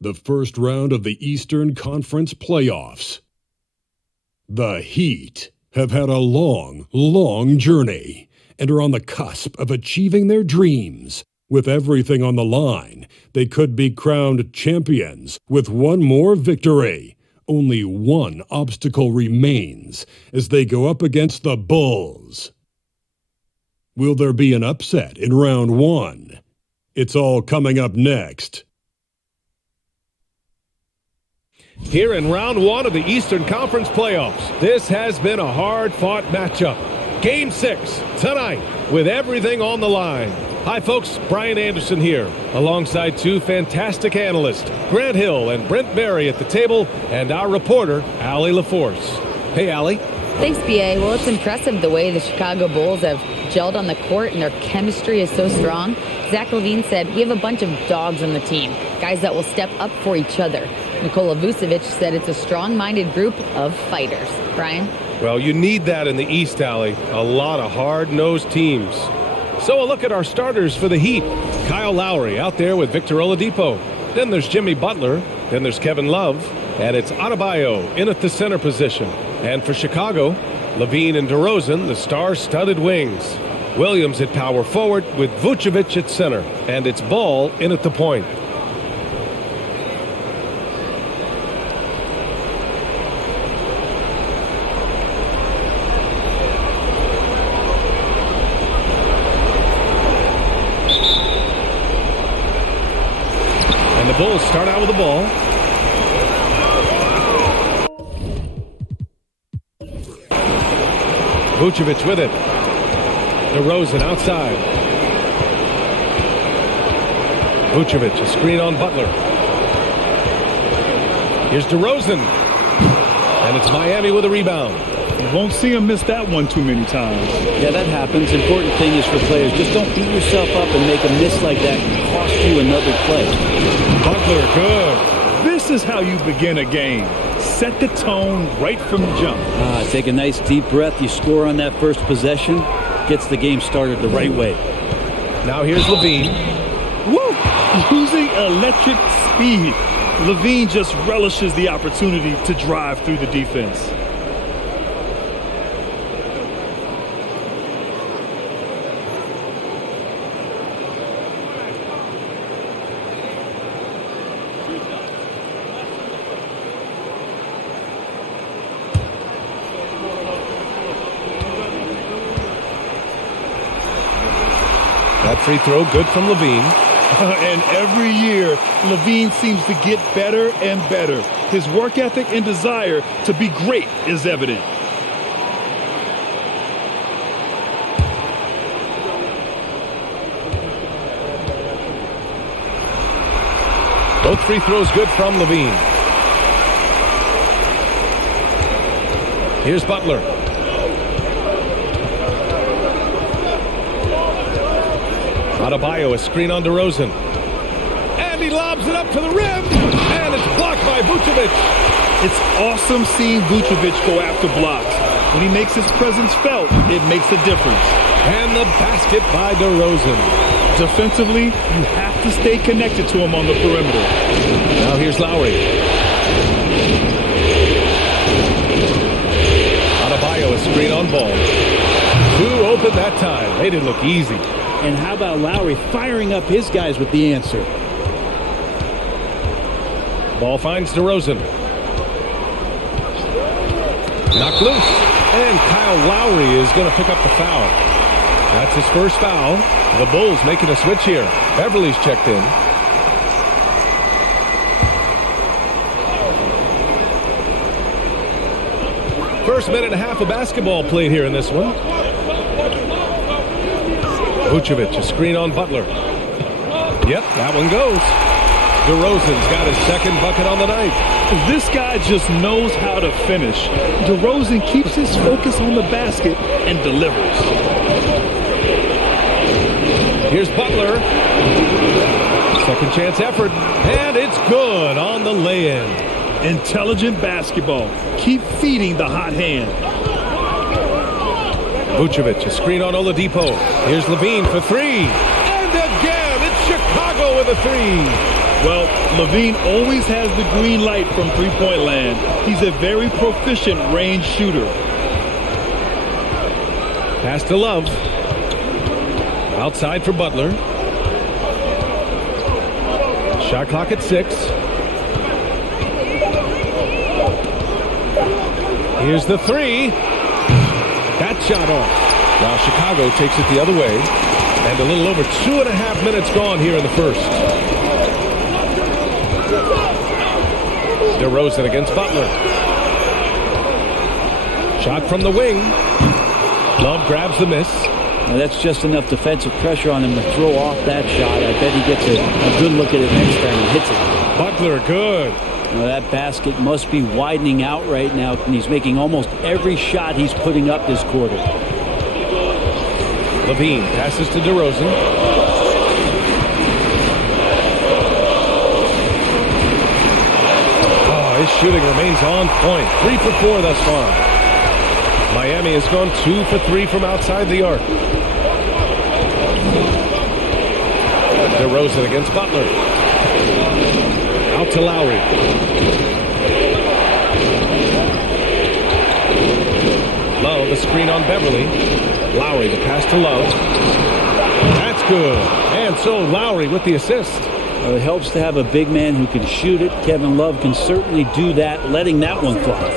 the first round of the Eastern Conference playoffs. The Heat have had a long journey and are on the cusp of achieving their dreams. With everything on the line, they could be crowned champions with one more victory. Only one obstacle remains as they go up against the Bulls. Will there be an upset in round one? It's all coming up next. Here in round one of the Eastern Conference playoffs, this has been a hard-fought matchup. Game 6 tonight with everything on the line. Hi folks, Brian Anderson here, alongside two fantastic analysts, Grant Hill and Brent Barry at the table, and our reporter, Allie LaForce. Hey, Allie. Thanks, BA. Well, it's impressive the way the Chicago Bulls have gelled on the court and their chemistry is so strong. Zach LaVine said, we have a bunch of dogs on the team, guys that will step up for each other. Nikola Vucevic said it's a strong-minded group of fighters. Brian? Well, you need that in the East, Allie. A lot of hard-nosed teams. So a look at our starters for the Heat. Kyle Lowry out there with Victor Oladipo. Then there's Jimmy Butler. Then there's Kevin Love. And it's Adebayo in at the center position. And for Chicago, LaVine and DeRozan, the star-studded wings. Williams at power forward with Vucevic at center. And it's Ball in at the point. And the Bulls start out with the ball. Vucevic with it. DeRozan outside. Vucevic, a screen on Butler. Here's DeRozan. And it's Miami with a rebound. You won't see him miss that one too many times. Yeah, that happens. Important thing is for players, just don't beat yourself up and make a miss like that and cost you another play. Butler, good. This is how you begin a game. Set the tone right from the jump. Take a nice deep breath. You score on that first possession. Gets the game started the right way. Now here's LaVine. Woo! Using electric speed. LaVine just relishes the opportunity to drive through the defense. That free throw good from LaVine. And every year, LaVine seems to get better and better. His work ethic and desire to be great is evident. Both free throws good from LaVine. Here's Butler. Adebayo, a screen on DeRozan. And he lobs it up to the rim. And it's blocked by Vucevic. It's awesome seeing Vucevic go after blocks. When he makes his presence felt, it makes a difference. And the basket by DeRozan. Defensively, you have to stay connected to him on the perimeter. Now here's Lowry. Adebayo, a screen on Ball. Who opened that time? Made it look easy. And how about Lowry firing up his guys with the answer? Ball finds DeRozan. Knocked loose. And Kyle Lowry is going to pick up the foul. That's his first foul. The Bulls making a switch here. Beverly's checked in. First minute and a half of basketball played here in this one. Vucevic, a screen on Butler. Yep, that one goes. DeRozan's got his second bucket on the night. This guy just knows how to finish. DeRozan keeps his focus on the basket and delivers. Here's Butler. Second chance effort. And it's good on the lay-in. Intelligent basketball. Keep feeding the hot hand. Vucevic, a screen on Oladipo. Here's LaVine for three. And again, it's Chicago with a three. Well, Levine always has the green light from three-point land. He's a very proficient range shooter. Pass to Love. Outside for Butler. Shot clock at 6. Here's the 3. That shot off. Now Chicago takes it the other way. And a little over 2.5 minutes gone here in the first. DeRozan against Butler. Shot from the wing. Love grabs the miss. Now that's just enough defensive pressure on him to throw off that shot. I bet he gets a good look at it next time he hits it. Butler, good. Now that basket must be widening out right now, and he's making almost every shot he's putting up this quarter. Levine passes to DeRozan. Oh, his shooting remains on point. 3 for 4 thus far. Miami has gone 2 for 3 from outside the arc. DeRozan against Butler. Out to Lowry. Love, the screen on Beverly. Lowry, the pass to Love. That's good. And so Lowry with the assist. It helps to have a big man who can shoot it. Kevin Love can certainly do that, letting that one fly.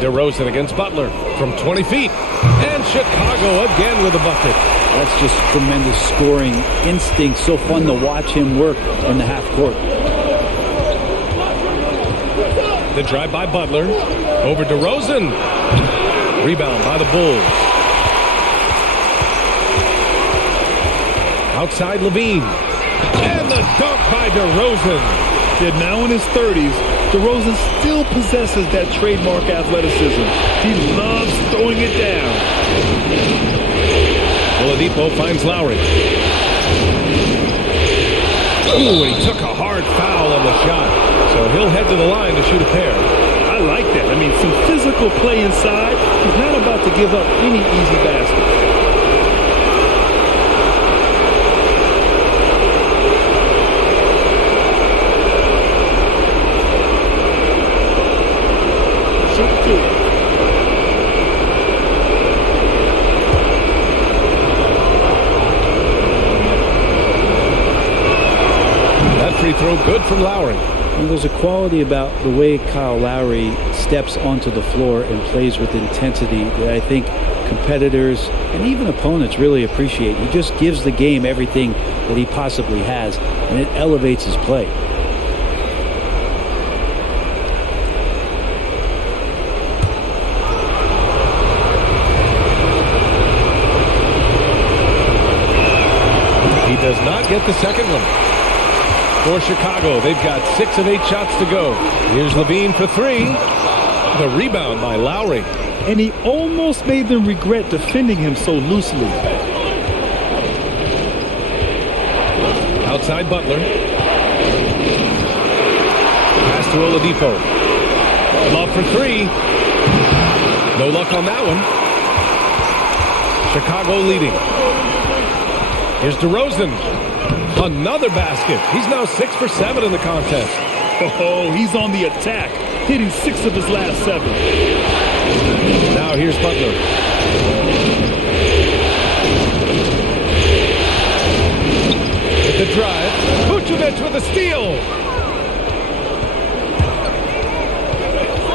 DeRozan against Butler from 20 feet. And Chicago again with a bucket. That's just tremendous scoring instinct. So fun to watch him work in the half court. The drive by Butler. Over DeRozan. Rebound by the Bulls. Outside Levine. And the dunk by DeRozan. Yet now in his 30s, DeRozan still possesses that trademark athleticism. He loves throwing it down. Oladipo finds Lowry. Ooh, and he took a hard foul on the shot. So he'll head to the line to shoot a pair. I like that. I mean, some physical play inside. He's not about to give up any easy baskets. Free throw good from Lowry. And there's a quality about the way Kyle Lowry steps onto the floor and plays with intensity that I think competitors and even opponents really appreciate. He just gives the game everything that he possibly has, and it elevates his play. He does not get the second one. For Chicago, they've got 6 of 8 shots to go. Here's Levine for 3. The rebound by Lowry. And he almost made them regret defending him so loosely. Outside Butler. Pass to Oladipo. Love for 3. No luck on that one. Chicago leading. Here's DeRozan. Another basket. He's now 6 for 7 in the contest. Oh, he's on the attack, hitting 6 of his last 7. Now here's Butler. With the drive. Vucevic with a steal.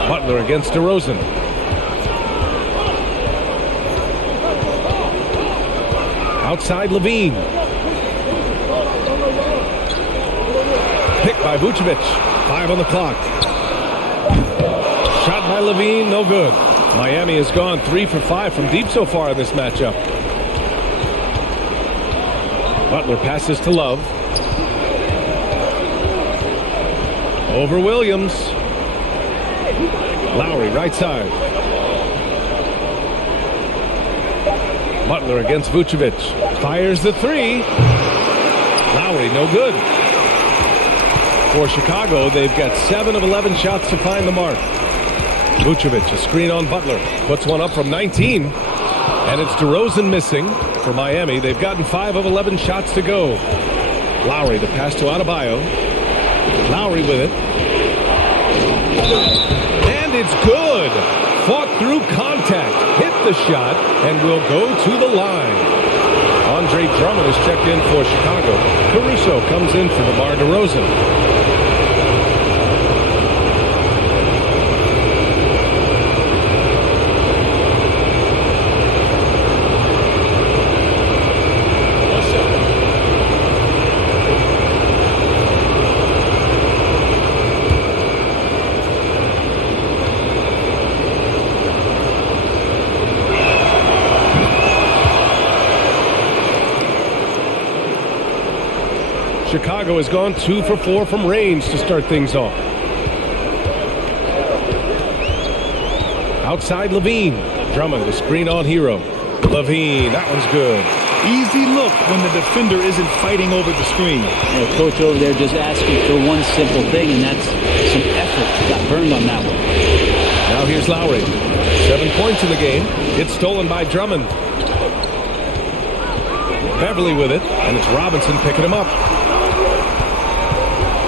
Butler against DeRozan. Outside Levine. Picked by Vucevic. 5 on the clock. Shot by Levine, no good. Miami has gone 3 for 5 from deep so far in this matchup. Butler passes to Love. Over Williams. Lowry, right side. Butler against Vucevic. Fires the 3. Lowry, no good. For Chicago, they've got 7 of 11 shots to find the mark. Vucevic, a screen on Butler. Puts one up from 19. And it's DeRozan missing for Miami. They've gotten 5 of 11 shots to go. Lowry, the pass to Adebayo. Lowry with it. And it's good. Fought through contact. Hit the shot and will go to the line. Andre Drummond is checked in for Chicago. Caruso comes in for DeMar DeRozan. Chicago has gone 2 for 4 from range to start things off. Outside Levine. Drummond, the screen on Hero. Levine, that one's good. Easy look when the defender isn't fighting over the screen. Coach over there just asking for one simple thing, and that's some effort. Got burned on that one. Now here's Lowry. 7 points in the game. It's stolen by Drummond. Beverly with it, and it's Robinson picking him up.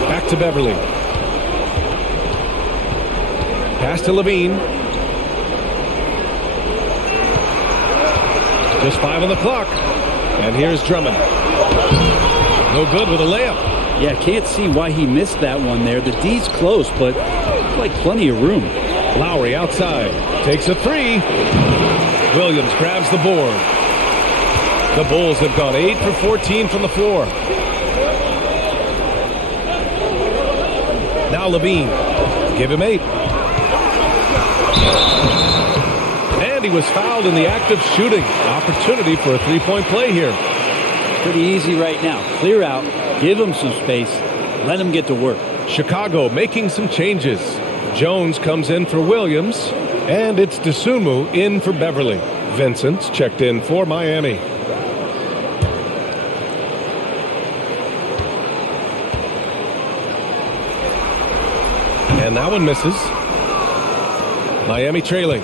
Back to Beverly. Pass to Levine. Just 5 on the clock. And here's Drummond. No good with a layup. Yeah, can't see why he missed that one there. The D's close, but like plenty of room. Lowry outside. Takes a 3. Williams grabs the board. The Bulls have gone 8 for 14 from the floor. Now Levine. Give him 8. And he was fouled in the act of shooting. Opportunity for a 3-point play here. Pretty easy right now. Clear out. Give him some space. Let him get to work. Chicago making some changes. Jones comes in for Williams. And it's Dosunmu in for Beverly. Vincent's checked in for Miami. And that one misses. Miami trailing.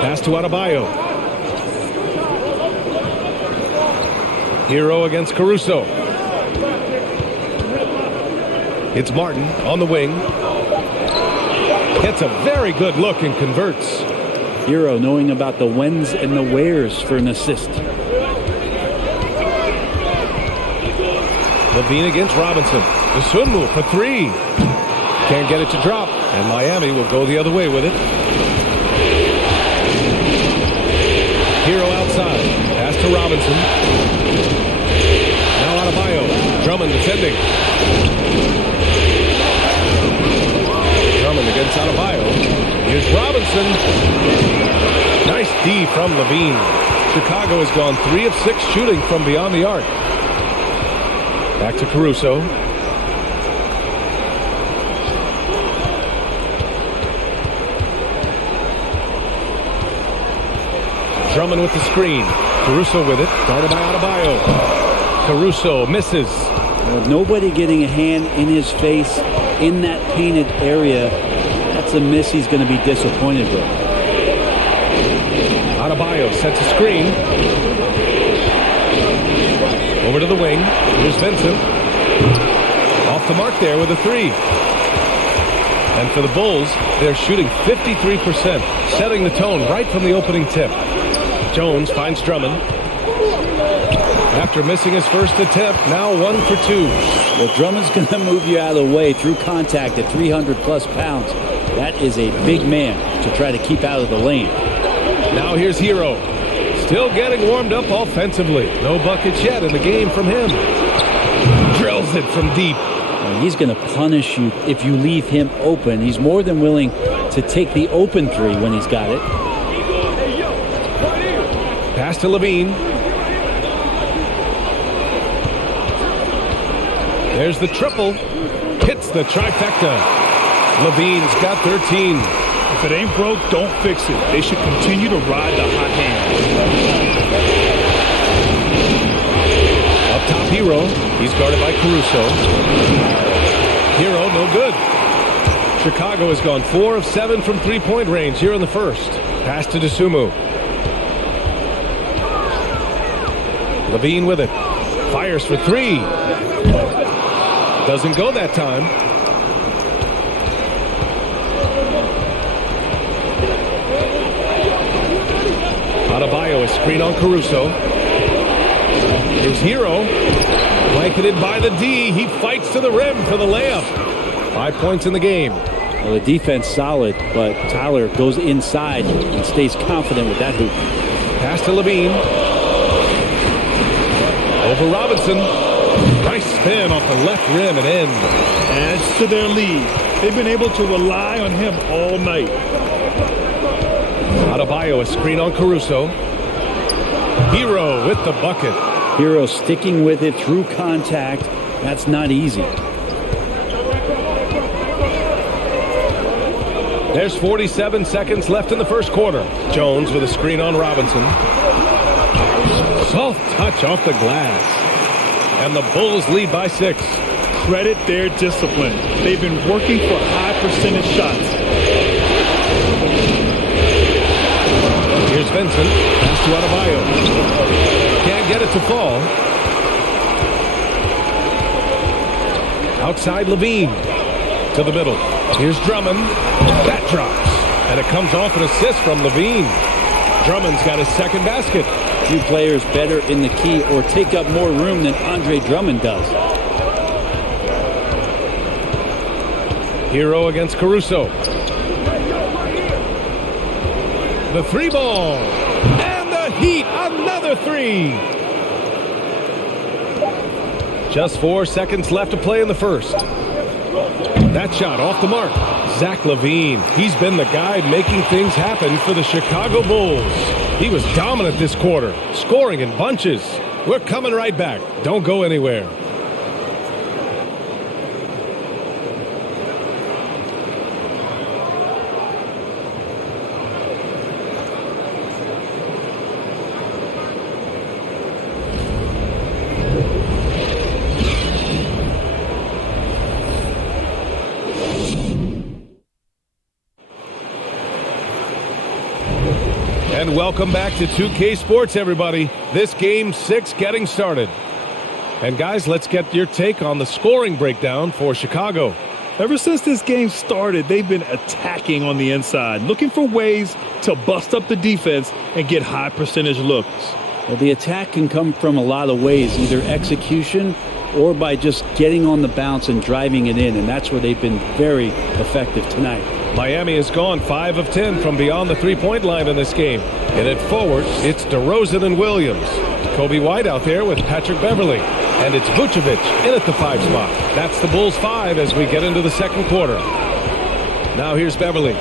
Pass to Adebayo. Hero against Caruso. It's Martin on the wing. Gets a very good look and converts. Hero knowing about the whens and the wheres for an assist. Levine against Robinson. Dosunmu for 3. Can't get it to drop. And Miami will go the other way with it. Hero outside. Pass to Robinson. Now Adebayo. Drummond defending. Drummond against Adebayo. Here's Robinson. Nice D from Levine. Chicago has gone 3 of 6 shooting from beyond the arc. Back to Caruso. Drummond with the screen. Caruso with it. Guarded by Adebayo. Caruso misses. Nobody getting a hand in his face in that painted area. That's a miss he's going to be disappointed with. Adebayo sets a screen. Over to the wing. Here's Vincent. Off the mark there with a 3. And for the Bulls, they're shooting 53%, setting the tone right from the opening tip. Jones finds Drummond. After missing his first attempt, now 1 for 2. Well, Drummond's going to move you out of the way through contact at 300-plus pounds. That is a big man to try to keep out of the lane. Now here's Hero. Still getting warmed up offensively. No buckets yet in the game from him. Drills it from deep. He's going to punish you if you leave him open. He's more than willing to take the open 3 when he's got it. Pass to Levine. There's the triple. Hits the trifecta. Levine's got 13. If it ain't broke, don't fix it. They should continue to ride the hot hand. Up top, Hero. He's guarded by Caruso. Hero, no good. Chicago has gone 4 of 7 from three-point range here in the first. Pass to Dosunmu. LaVine with it. Fires for three. Doesn't go that time. Adebayo, a screen on Caruso. His hero, blanketed by the D. He fights to the rim for the layup. 5 points in the game. Well, the defense solid, but Tyler goes inside and stays confident with that hoop. Pass to LaVine. Over Robinson. Nice spin off the left rim and in. Adds to their lead. They've been able to rely on him all night. Adebayo, a screen on Caruso. Hero with the bucket. Hero sticking with it through contact. That's not easy. There's 47 seconds left in the first quarter. Jones with a screen on Robinson. Soft touch off the glass. And the Bulls lead by 6. Credit their discipline. They've been working for high percentage shots. Here's Vincent. Pass to Adebayo. Can't get it to fall. Outside LaVine. To the middle. Here's Drummond. That drops. And it comes off an assist from LaVine. Drummond's got his second basket. Few players better in the key or take up more room than Andre Drummond does. Hero against Caruso. The three ball. And the Heat. Another three. Just 4 seconds left to play in the first. That shot off the mark. Zach LaVine. He's been the guy making things happen for the Chicago Bulls. He was dominant this quarter, scoring in bunches. We're coming right back. Don't go anywhere. And welcome back to 2K Sports, everybody. This game 6 getting started. And guys, let's get your take on the scoring breakdown for Chicago. Ever since this game started, they've been attacking on the inside, looking for ways to bust up the defense and get high percentage looks. Well, the attack can come from a lot of ways, either execution or by just getting on the bounce and driving it in, and that's where they've been very effective tonight. Miami has gone 5 of 10 from beyond the three-point line in this game. And at forward, it's DeRozan and Williams. Kobe White out there with Patrick Beverly. And it's Vucevic in at the 5 spot. That's the Bulls 5 as we get into the second quarter. Now here's Beverly.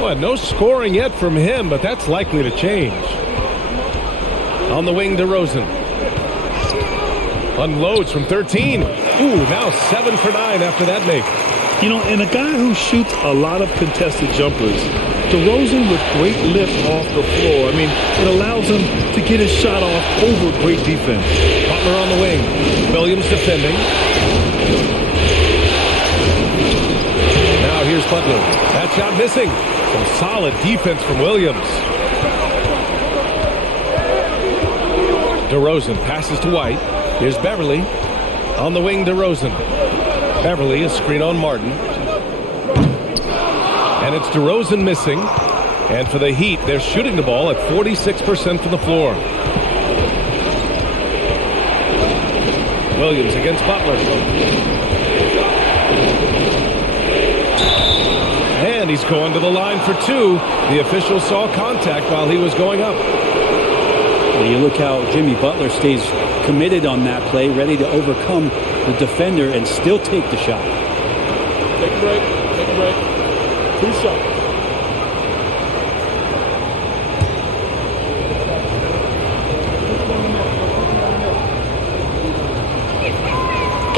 Well, no scoring yet from him, but that's likely to change. On the wing, DeRozan. Unloads from 13. Ooh, now 7 for 9 after that make. You know, and a guy who shoots a lot of contested jumpers, DeRozan with great lift off the floor. I mean, it allows him to get his shot off over great defense. Butler on the wing. Williams defending. Now here's Butler. That shot missing. Some solid defense from Williams. DeRozan passes to White. Here's Beverly. On the wing, DeRozan. Beverly, a screen on Martin. And it's DeRozan missing. And for the Heat, they're shooting the ball at 46% from the floor. Williams against Butler. And he's going to the line for 2. The official saw contact while he was going up. Well, you look how Jimmy Butler stays committed on that play, ready to overcome the defender and still take the shot. Take a break. Take a break. 2 shots.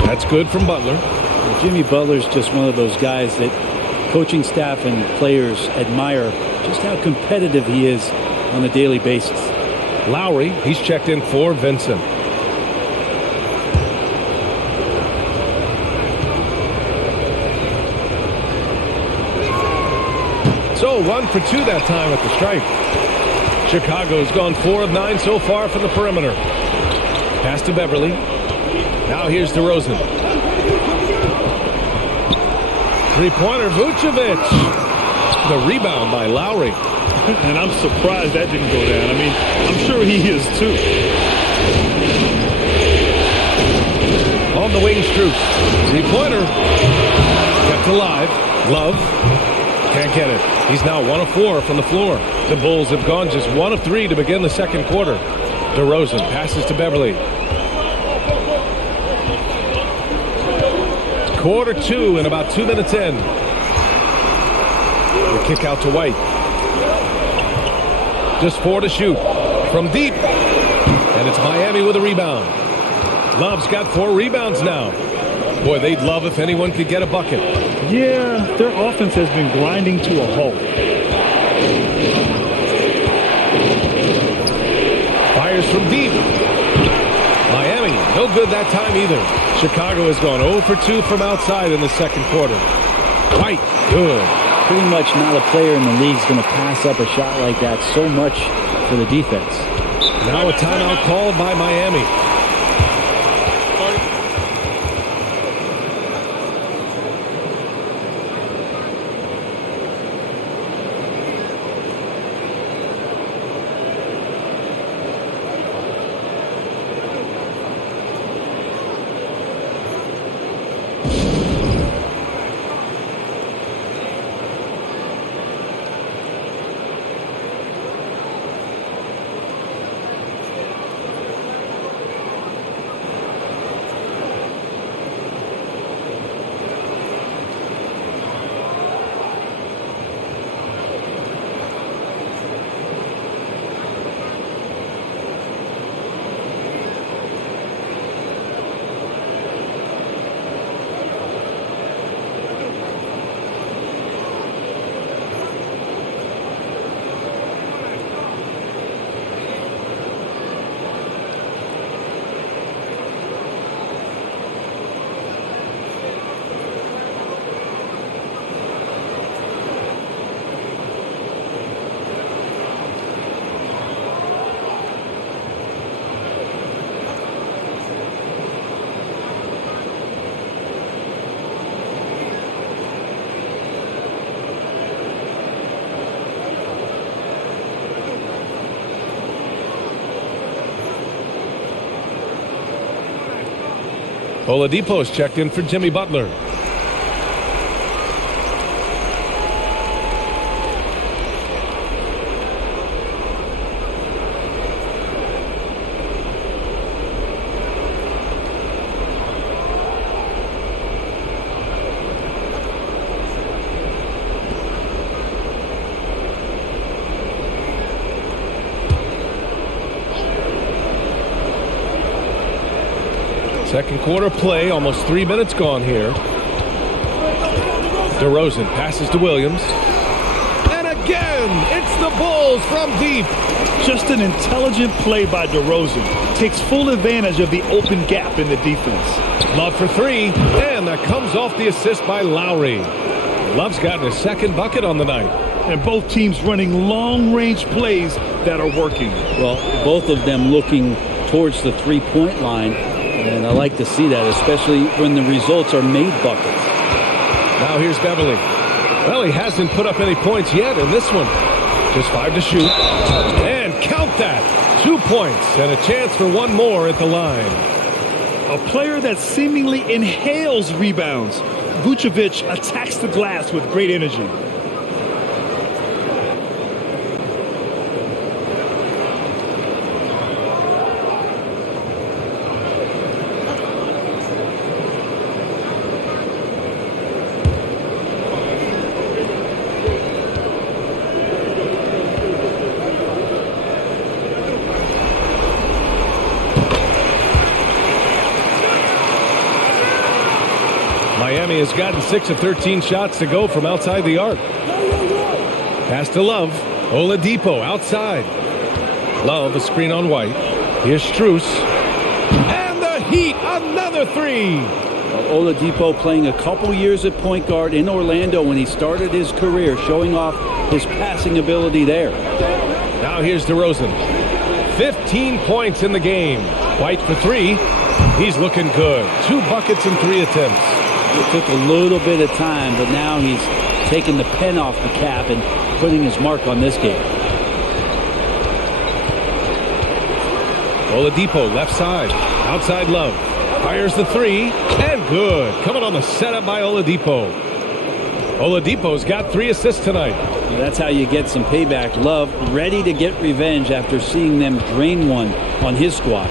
That's good from Butler. Well, Jimmy Butler's just one of those guys that coaching staff and players admire just how competitive he is on a daily basis. Lowry, he's checked in for Vincent. So 1 for 2 that time at the stripe. Chicago's gone 4 of 9 so far from the perimeter. Pass to Beverly. Now here's DeRozan. Three-pointer, Vucevic. The rebound by Lowry. And I'm surprised that didn't go down. I mean, I'm sure he is too. On the wing, Strus. Three-pointer. Kept alive. Love. Can't get it. He's now 1 of 4 from the floor. The Bulls have gone just 1 of 3 to begin the second quarter. DeRozan passes to Beverly. Quarter 2 and about 2 minutes in. The kick out to White. Just 4 to shoot. From deep. And it's Miami with a rebound. Love's got 4 rebounds now. Boy, they'd love if anyone could get a bucket. Yeah, their offense has been grinding to a halt. Fires from deep. Miami, no good that time either. Chicago has gone 0 for 2 from outside in the second quarter. White, good. Pretty much not a player in the league is going to pass up a shot like that. So much for the defense. Now a timeout called by Miami. Oladipo's checked in for Jimmy Butler. Second quarter play, almost 3 minutes gone here. DeRozan passes to Williams. And again, it's the Bulls from deep. Just an intelligent play by DeRozan. Takes full advantage of the open gap in the defense. Love for 3, and that comes off the assist by Lowry. Love's gotten his second bucket on the night. And both teams running long-range plays that are working. Well, both of them looking towards the three-point line. And I like to see that, especially when the results are made buckets. Now here's Beverly. Well, he hasn't put up any points yet in this one. Just 5 to shoot. And count that. 2 points and a chance for one more at the line. A player that seemingly inhales rebounds. Vucevic attacks the glass with great energy. Miami has gotten 6 of 13 shots to go from outside the arc. Pass to Love. Oladipo outside. Love, a screen on White. Here's Strus. And the Heat, another 3. Oladipo playing a couple years at point guard in Orlando when he started his career, showing off his passing ability there. Now here's DeRozan. 15 points in the game. White for three. He's looking good. 2 buckets and 3 attempts. It took a little bit of time, but now he's taking the pen off the cap and putting his mark on this game. Oladipo left side. Outside Love. Fires the three. And good. Coming on the setup by Oladipo. Oladipo's got 3 assists tonight. That's how you get some payback. Love ready to get revenge after seeing them drain one on his squad.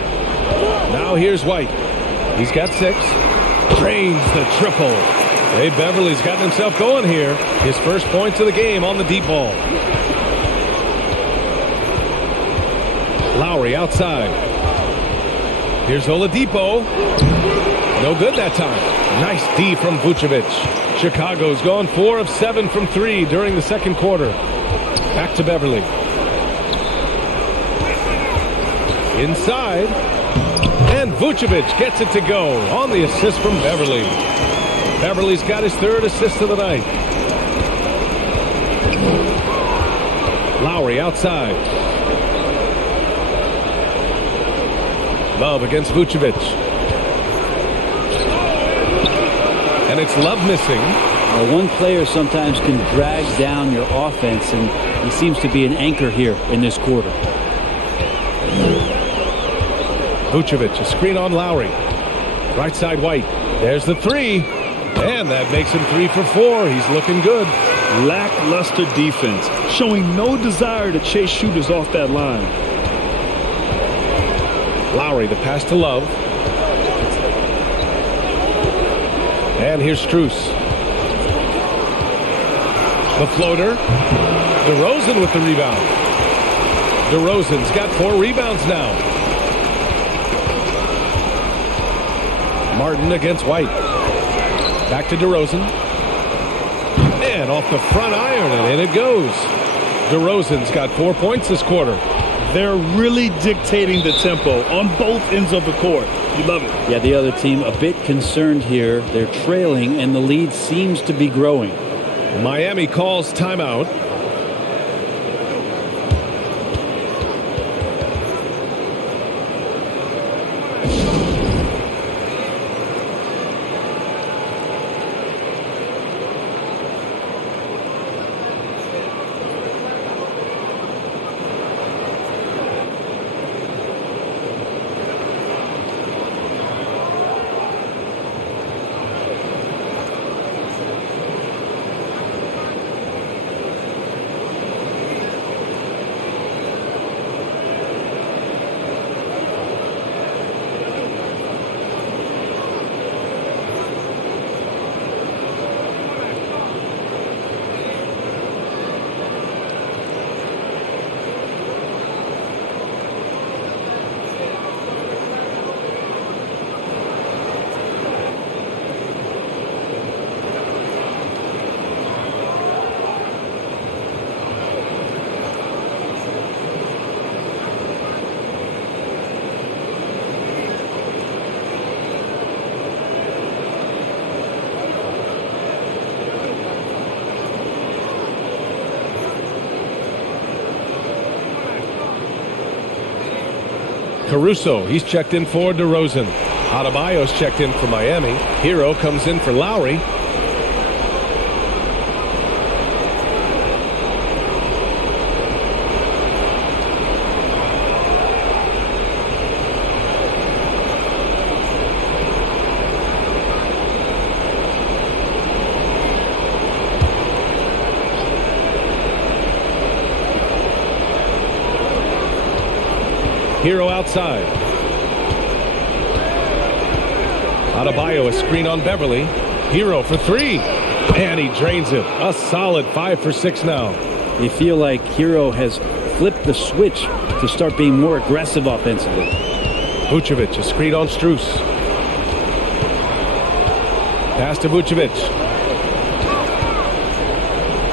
Now here's White. He's got 6. Drains the triple. Hey, Beverly's gotten himself going here. His first points of the game on the deep ball. Lowry outside. Here's Oladipo. No good that time. Nice D from Vucevic. Chicago's gone 4 of 7 from 3 during the second quarter. Back to Beverly. Inside. And Vucevic gets it to go on the assist from Beverly. Beverly's got his 3rd assist of the night. Lowry outside. Love against Vucevic. And it's Love missing. One player sometimes can drag down your offense, and he seems to be an anchor here in this quarter. Vucevic, a screen on Lowry. Right side White. There's the 3. And that makes him 3 for 4. He's looking good. Lackluster defense, showing no desire to chase shooters off that line. Lowry, the pass to Love. And here's Strus. The floater. DeRozan with the rebound. DeRozan's got 4 rebounds now. Martin against White. Back to DeRozan. And off the front iron, and in it goes. DeRozan's got 4 points this quarter. They're really dictating the tempo on both ends of the court. You love it. Yeah, the other team a bit concerned here. They're trailing, and the lead seems to be growing. Miami calls timeout. Caruso, he's checked in for DeRozan. Adebayo's checked in for Miami. Hero comes in for Lowry. Hero outside. Adebayo, a screen on Beverly. Hero for 3. And he drains it. A solid 5 for 6 now. They feel like Hero has flipped the switch to start being more aggressive offensively. Vucevic, a screen on Strus. Pass to Vucevic.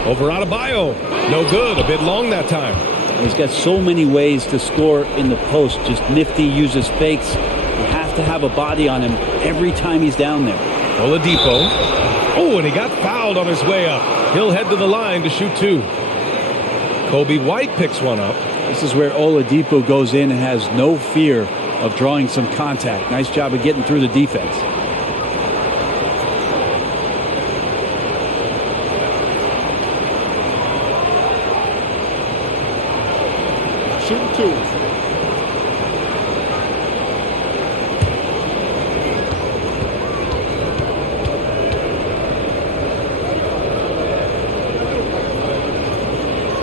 Over Adebayo. No good. A bit long that time. He's got so many ways to score in the post. Just nifty, uses fakes. You have to have a body on him every time he's down there. Oladipo. Oh, and he got fouled on his way up. He'll head to the line to shoot 2. Kobe White picks one up. This is where Oladipo goes in and has no fear of drawing some contact. Nice job of getting through the defense. Shooting two.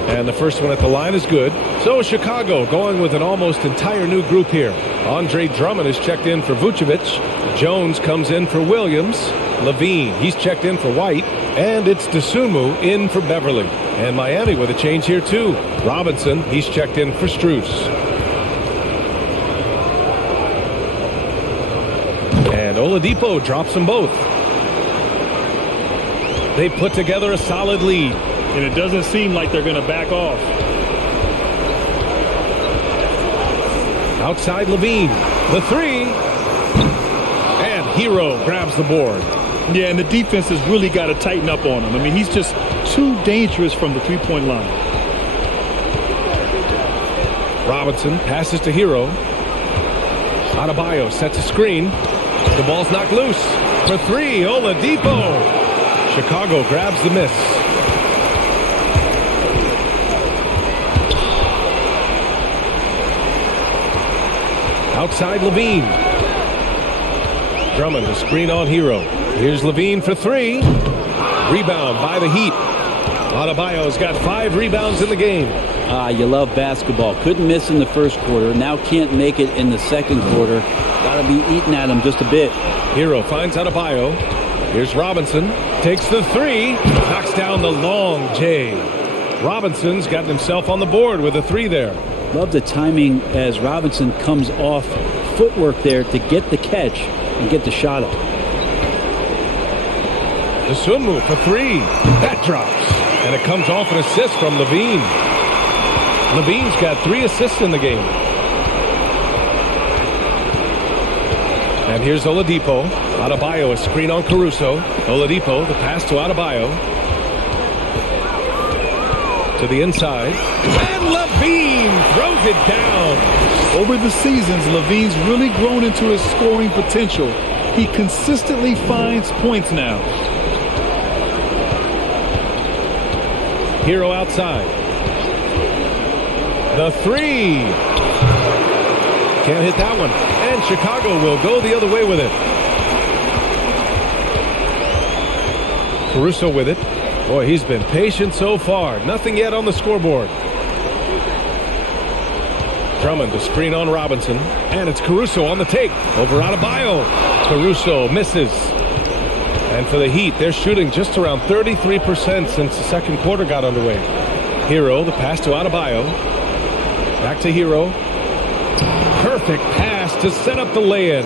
And the first one at the line is good. So Chicago going with an almost entire new group here. Andre Drummond is checked in for Vucevic. Jones comes in for Williams. Levine, he's checked in for White. And it's Dosunmu in for Beverly. And Miami with a change here too. Robinson, he's checked in for Strus. And Oladipo drops them both. They put together a solid lead. And it doesn't seem like they're going to back off. Outside Levine, the three. And Hero grabs the board. Yeah, and the defense has really got to tighten up on him. I mean, he's just too dangerous from the three-point line. Robinson passes to Hero. Adebayo sets a screen. The ball's knocked loose. For three, Oladipo. Chicago grabs the miss. Outside Levine. Drummond, the screen on Hero. Here's Levine for three. Rebound by the Heat. Adebayo's got 5 rebounds in the game. You love basketball. Couldn't miss in the first quarter. Now can't make it in the second quarter. Got to be eating at him just a bit. Hero finds Adebayo. Here's Robinson. Takes the three. Knocks down the long J. Robinson's gotten himself on the board with a three there. Love the timing as Robinson comes off footwork there to get the catch and get the shot up. Dosunmu for three. That drops. And it comes off an assist from Levine. Levine's got 3 assists in the game. And here's Oladipo. Adebayo, a screen on Caruso. Oladipo, the pass to Adebayo. To the inside. And Levine throws it down. Over the seasons, Levine's really grown into his scoring potential. He consistently finds points now. Hero outside. The three. Can't hit that one. And Chicago will go the other way with it. Caruso with it. Boy, he's been patient so far. Nothing yet on the scoreboard. Drummond, the screen on Robinson. And it's Caruso on the take. Over Adebayo. Caruso misses. And for the Heat, they're shooting just around 33% since the second quarter got underway. Hero, the pass to Adebayo. Back to Hero. Perfect pass to set up the lay-in.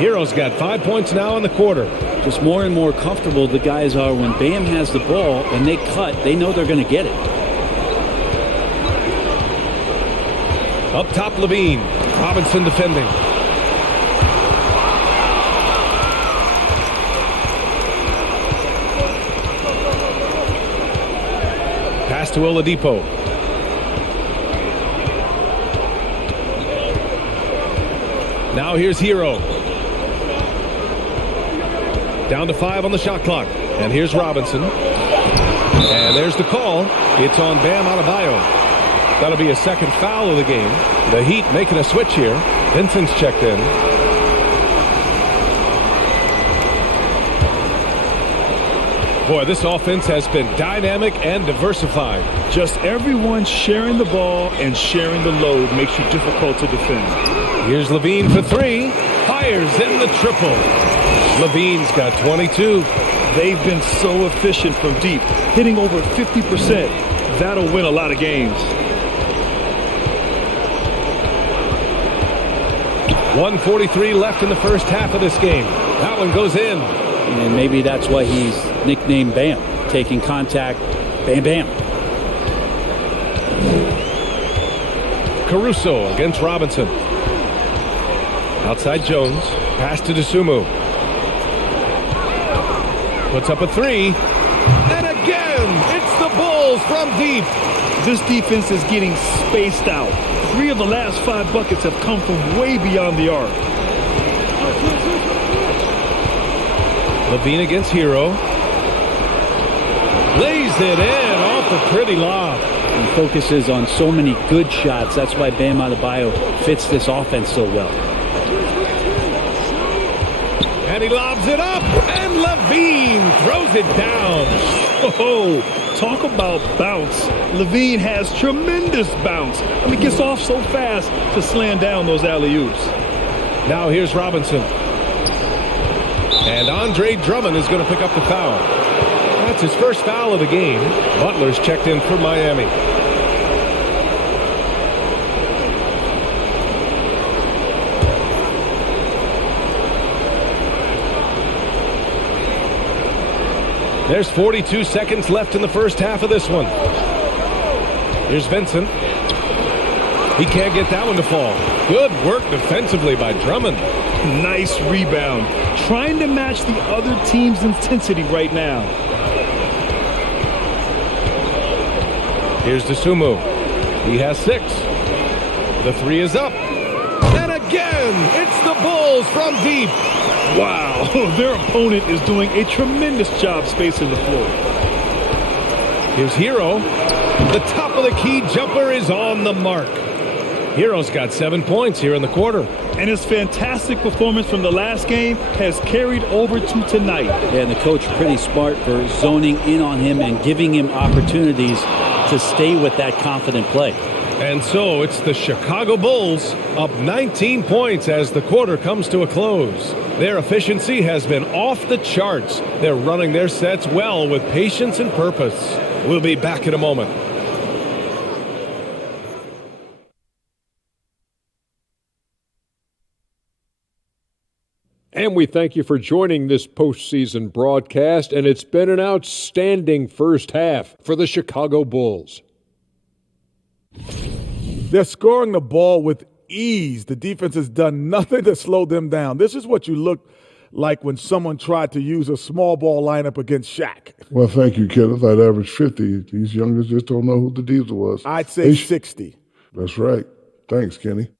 Hero's got 5 points now in the quarter. Just more and more comfortable the guys are when Bam has the ball and they cut. They know they're going to get it. Up top, Levine. Robinson defending. Pass to Oladipo. Now here's Hero. Down to 5 on the shot clock. And here's Robinson. And there's the call. It's on Bam Adebayo. That'll be a second foul of the game. The Heat making a switch here. Vincent's checked in. Boy, this offense has been dynamic and diversified. Just everyone sharing the ball and sharing the load makes you difficult to defend. Here's Levine for three. Fires in the triple. Levine's got 22. They've been so efficient from deep, hitting over 50%. That'll win a lot of games. 1:43 left in the first half of this game. That one goes in. And maybe that's why he's nicknamed Bam. Taking contact, bam, bam. Caruso against Robinson. Outside Jones. Pass to Dosunmu. Puts up a three. And again, it's the Bulls from deep. This defense is getting spaced out. 3 of the last 5 buckets have come from way beyond the arc. LaVine against Hero. Lays it in off the pretty lob. He focuses on so many good shots. That's why Bam Adebayo fits this offense so well. And he lobs it up, and LaVine throws it down. Oh, talk about bounce. LaVine has tremendous bounce. I mean, gets off so fast to slam down those alley-oops. Now here's Robinson. And Andre Drummond is going to pick up the foul. That's his first foul of the game. Butler's checked in for Miami. There's 42 seconds left in the first half of this one. Here's Vincent. He can't get that one to fall. Good work defensively by Drummond. Nice rebound. Trying to match the other team's intensity right now. Here's Dosunmu. He has 6. The 3 is up. And again, it's the Bulls from deep. Wow, their opponent is doing a tremendous job spacing the floor. Here's Hero. The top of the key jumper is on the mark. Hero's got 7 points here in the quarter. And his fantastic performance from the last game has carried over to tonight. Yeah, and the coach pretty smart for zoning in on him and giving him opportunities to stay with that confident play. And so it's the Chicago Bulls up 19 points as the quarter comes to a close. Their efficiency has been off the charts. They're running their sets well with patience and purpose. We'll be back in a moment. And we thank you for joining this postseason broadcast, and it's been an outstanding first half for the Chicago Bulls. They're scoring the ball with ease. The defense has done nothing to slow them down. This is what you look like when someone tried to use a small ball lineup against Shaq. Well, thank you, Kenneth. I'd average 50. These youngers just don't know who the Diesel was. I'd say 60. That's right. Thanks, Kenny.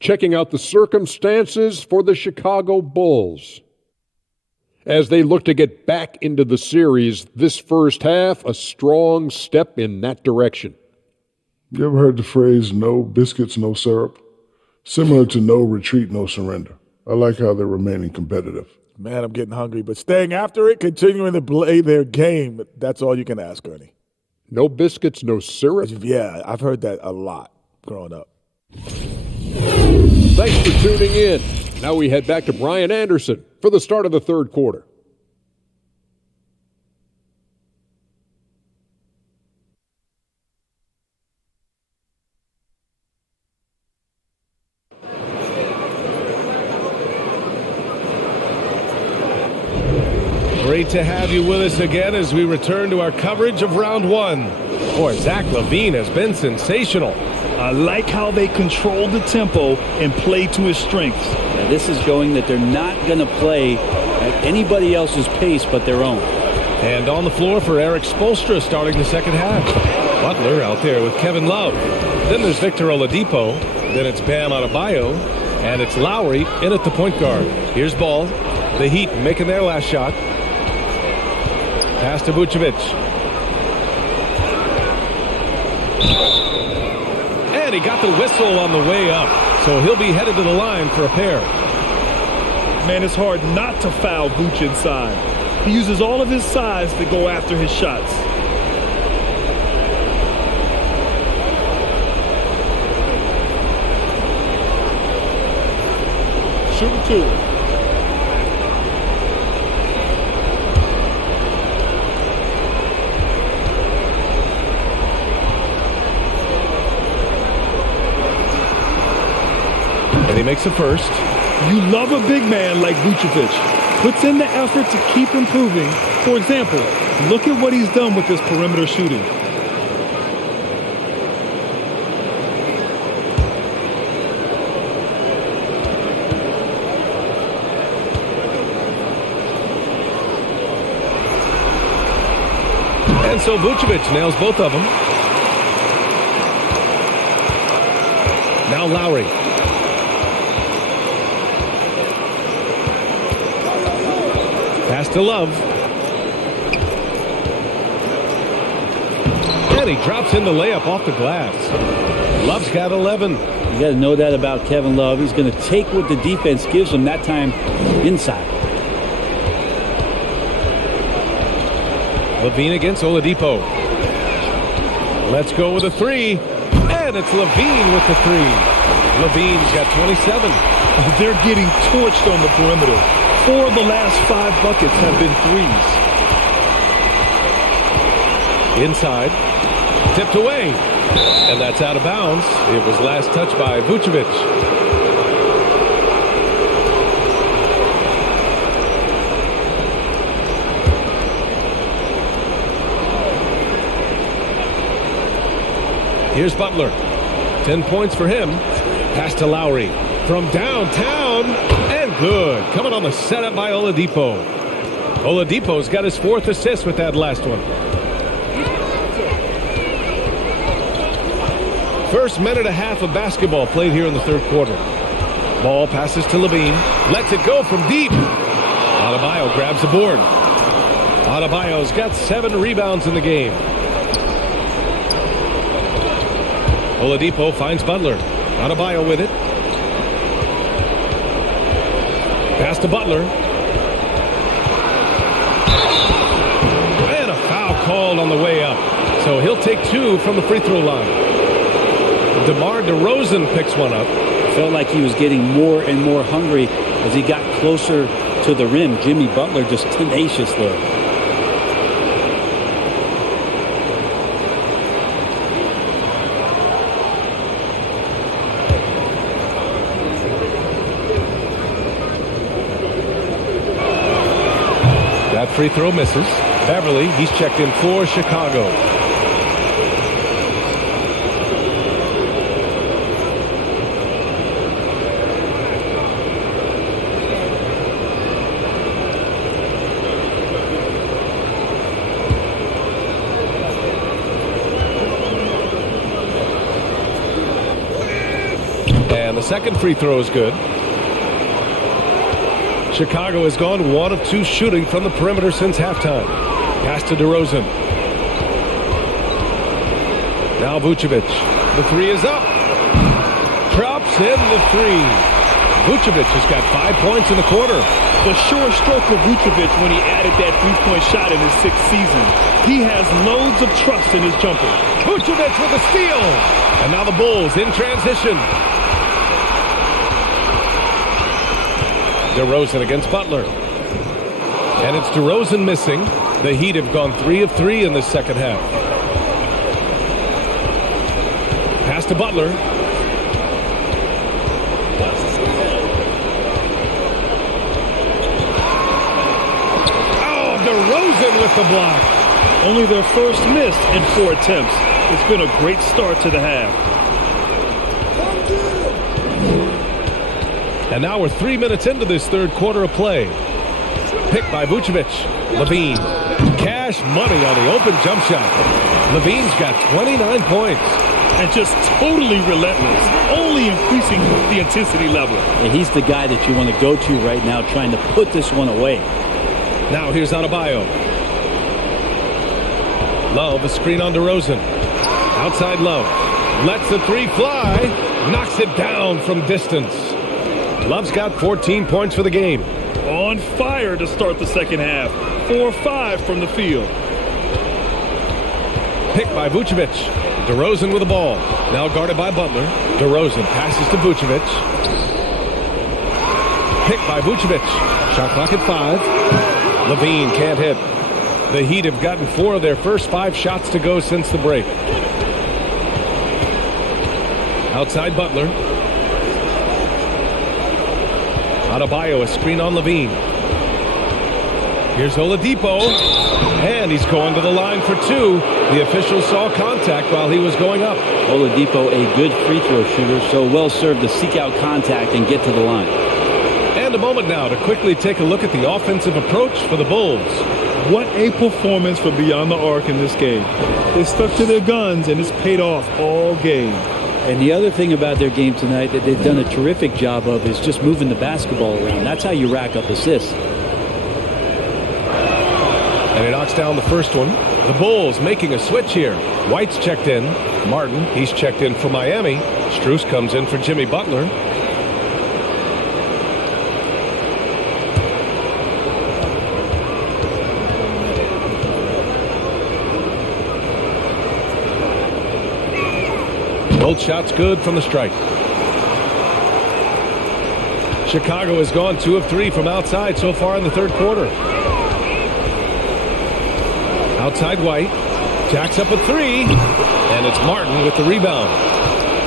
Checking out the circumstances for the Chicago Bulls. As they look to get back into the series, this first half, a strong step in that direction. You ever heard the phrase, no biscuits, no syrup? Similar to no retreat, no surrender. I like how they're remaining competitive. Man, I'm getting hungry, but staying after it, continuing to play their game, that's all you can ask, Ernie. No biscuits, no syrup? Yeah, I've heard that a lot growing up. Thanks for tuning in. Now we head back to Brian Anderson for the start of the third quarter. Great to have you with us again as we return to our coverage of round one. Boy, Zach LaVine has been sensational. I like how they control the tempo and play to his strengths. Now, this is showing that they're not going to play at anybody else's pace but their own. And on the floor for Eric Spoelstra starting the second half. Butler out there with Kevin Love. Then there's Victor Oladipo. Then it's Bam Adebayo. And it's Lowry in at the point guard. Here's Ball. The Heat making their last shot. Pass to Vucevic. And he got the whistle on the way up. So he'll be headed to the line for a pair. Man, it's hard not to foul Vooch inside. He uses all of his size to go after his shots. Shooting 2. And he makes a first. You love a big man like Vucevic. Puts in the effort to keep improving. For example, look at what he's done with his perimeter shooting. And so Vucevic nails both of them. Now Lowry. Pass to Love. And he drops in the layup off the glass. Love's got 11. You got to know that about Kevin Love. He's going to take what the defense gives him, that time inside. Levine against Oladipo. Let's go with a three. And it's Levine with the three. Levine's got 27. They're getting torched on the perimeter. 4 of the last 5 buckets have been threes. Inside. Tipped away. And that's out of bounds. It was last touched by Vucevic. Here's Butler. 10 points for him. Pass to Lowry. From downtown. And good. Coming on the setup by Oladipo. Oladipo's got his 4th assist with that last one. First minute and a half of basketball played here in the third quarter. Ball passes to Levine. Lets it go from deep. Adebayo grabs the board. Adebayo's got 7 rebounds in the game. Oladipo finds Butler. Adebayo with it. Pass to Butler. And a foul called on the way up. So he'll take 2 from the free throw line. DeMar DeRozan picks one up. Felt like he was getting more and more hungry as he got closer to the rim. Jimmy Butler just tenacious there. That free throw misses. Beverly, he's checked in for Chicago. And the second free throw is good. Chicago has gone 1 of 2 shooting from the perimeter since halftime. Pass to DeRozan. Now Vucevic. The three is up. Drops in the three. Vucevic has got 5 points in the quarter. The sure stroke of Vucevic when he added that three-point shot in his 6th season. He has loads of trust in his jumper. Vucevic with a steal. And now the Bulls in transition. DeRozan against Butler. And it's DeRozan missing. The Heat have gone 3 of 3 in the second half. Pass to Butler. Oh, DeRozan with the block. Only their first miss in 4 attempts. It's been a great start to the half. And now we're 3 minutes into this third quarter of play. Picked by Vucevic. Levine. Cash money on the open jump shot. Levine's got 29 points. And just totally relentless. Only increasing the intensity level. And he's the guy that you want to go to right now trying to put this one away. Now here's Adebayo. Love, a screen on DeRozan. Outside Love. Lets the three fly. Knocks it down from distance. Love's got 14 points for the game. On fire to start the second half. 4-5 from the field. Picked by Vucevic. DeRozan with the ball. Now guarded by Butler. DeRozan passes to Vucevic. Picked by Vucevic. Shot clock at 5. Levine can't hit. The Heat have gotten 4 of their first 5 shots to go since the break. Outside Butler. Adebayo, a screen on Levine. Here's Oladipo. And he's going to the line for 2. The official saw contact while he was going up. Oladipo, a good free throw shooter, so well served to seek out contact and get to the line. And a moment now to quickly take a look at the offensive approach for the Bulls. What a performance for Beyond the Arc in this game. They stuck to their guns, and it's paid off all game. And the other thing about their game tonight that they've done a terrific job of is just moving the basketball around. That's how you rack up assists. And he knocks down the first one. The Bulls making a switch here. White's checked in. Martin, he's checked in for Miami. Strus comes in for Jimmy Butler. Both shots good from the strike. Chicago has gone 2 of 3 from outside so far in the third quarter. Outside White. Jacks up a 3. And it's Martin with the rebound.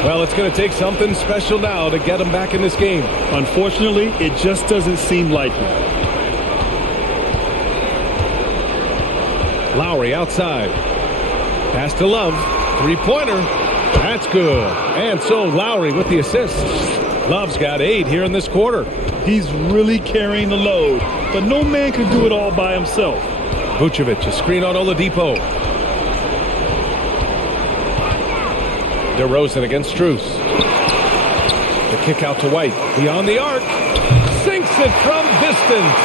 Well, it's going to take something special now to get him back in this game. Unfortunately, it just doesn't seem likely. Lowry outside. Pass to Love. Three-pointer. That's good. And so Lowry with the assist. Love's got 8 here in this quarter. He's really carrying the load, but no man can do it all by himself. Vucevic, a screen on Oladipo. DeRozan against Strus. The kick out to White. Beyond the arc. Sinks it from distance.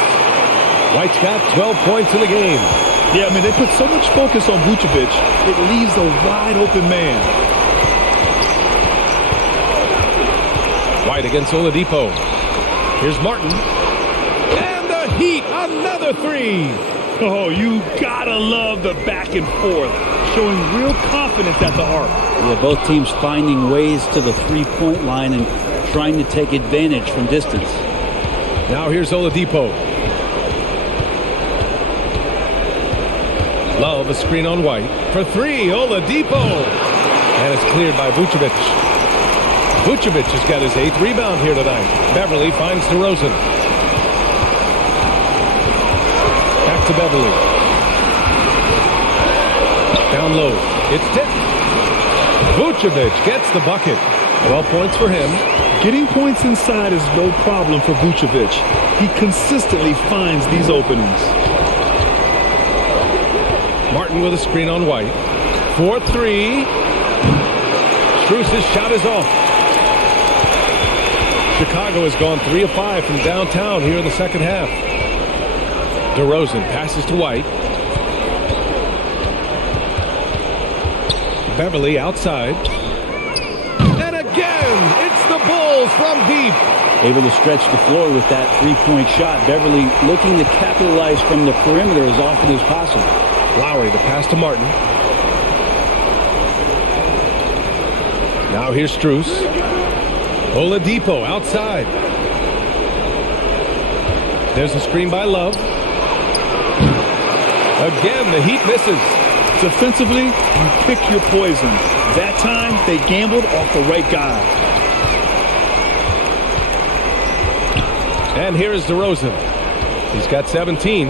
White's got 12 points in the game. Yeah, I mean, they put so much focus on Vucevic, it leaves a wide open man. White against Oladipo. Here's Martin. And the Heat, another 3. Oh, you gotta love the back and forth, showing real confidence at the arc. Yeah, both teams finding ways to the three-point line and trying to take advantage from distance. Now here's Oladipo. Love, a screen on White. For 3, Oladipo. And it's cleared by Vucevic. Vucevic has got his 8th rebound here tonight. Beverly finds DeRozan. Back to Beverly. Down low. It's tipped. Vucevic gets the bucket. 12 points for him. Getting points inside is no problem for Vucevic. He consistently finds these openings. Martin with a screen on White. 4-3. Strus's shot is off. Chicago has gone 3 of 5 from downtown here in the second half. DeRozan passes to White. Beverly outside. And again, it's the Bulls from deep. Able to stretch the floor with that three-point shot. Beverly looking to capitalize from the perimeter as often as possible. Lowry, the pass to Martin. Now here's Strus. Oladipo outside. There's a screen by Love. Again, the Heat misses. Defensively, you pick your poison. That time, they gambled off the right guy. And here is DeRozan. He's got 17.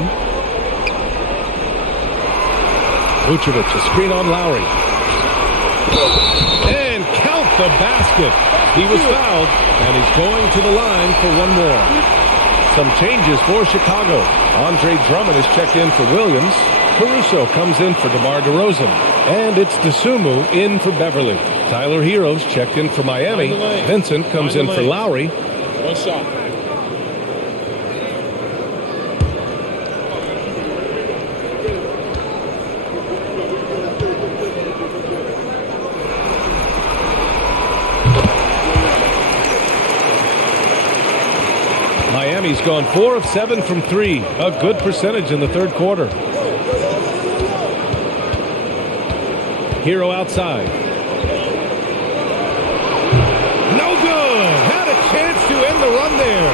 Vucevic, a screen on Lowry. And count the basket. He was fouled, and he's going to the line for one more. Some changes for Chicago. Andre Drummond is checked in for Williams. Caruso comes in for DeMar DeRozan. And it's Dosunmu in for Beverly. Tyler Hero's checked in for Miami. Vincent comes in for Lowry. One shot. Miami's gone 4 of 7 from 3. A good percentage in the third quarter. Hero outside. No good. Had a chance to end the run there.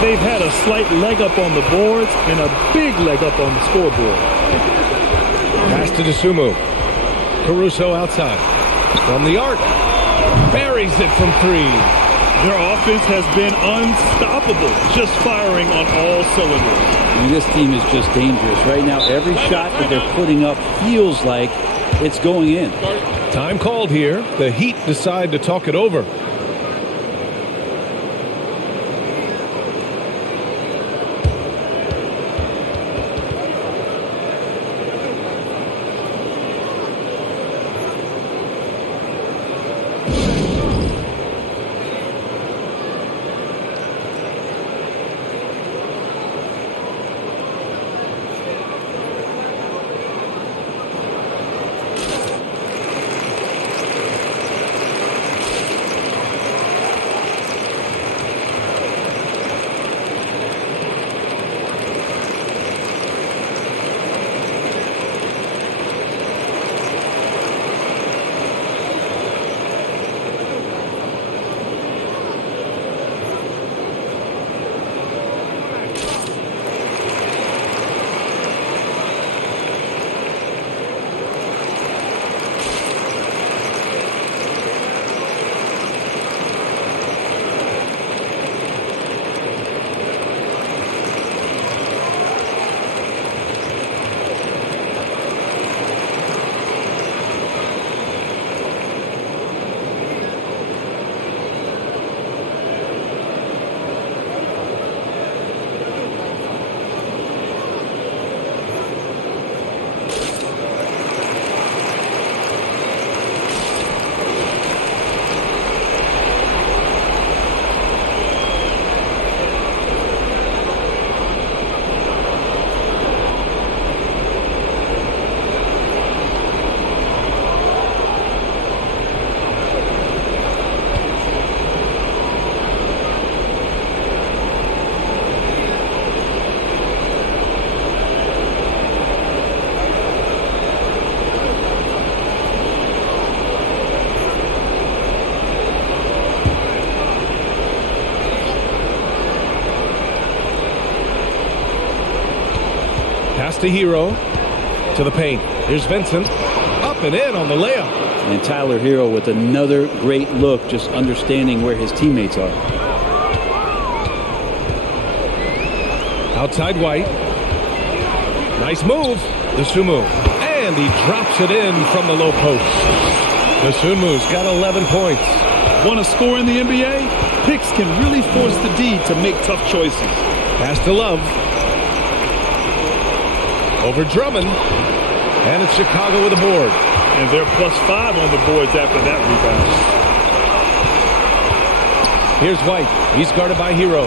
They've had a slight leg up on the boards and a big leg up on the scoreboard. Pass to Dosunmu. Caruso outside. From the arc. Buries it from 3. Their offense has been unstoppable, just firing on all cylinders. I mean, this team is just dangerous. Right now, every shot that they're putting up feels like it's going in. Time called here. The Heat decide to talk it over. to Hero. To the paint. Here's Vincent. Up and in on the layup. And Tyler Hero with another great look, just understanding where his teammates are. Outside White. Nice move. Dosunmu. And he drops it in from the low post. Dosunmu's got 11 points. Want to score in the NBA? Picks can really force the D to make tough choices. Pass to Love. Over Drummond. And it's Chicago with a board. And they're +5 on the boards after that rebound. Here's White. He's guarded by Hero.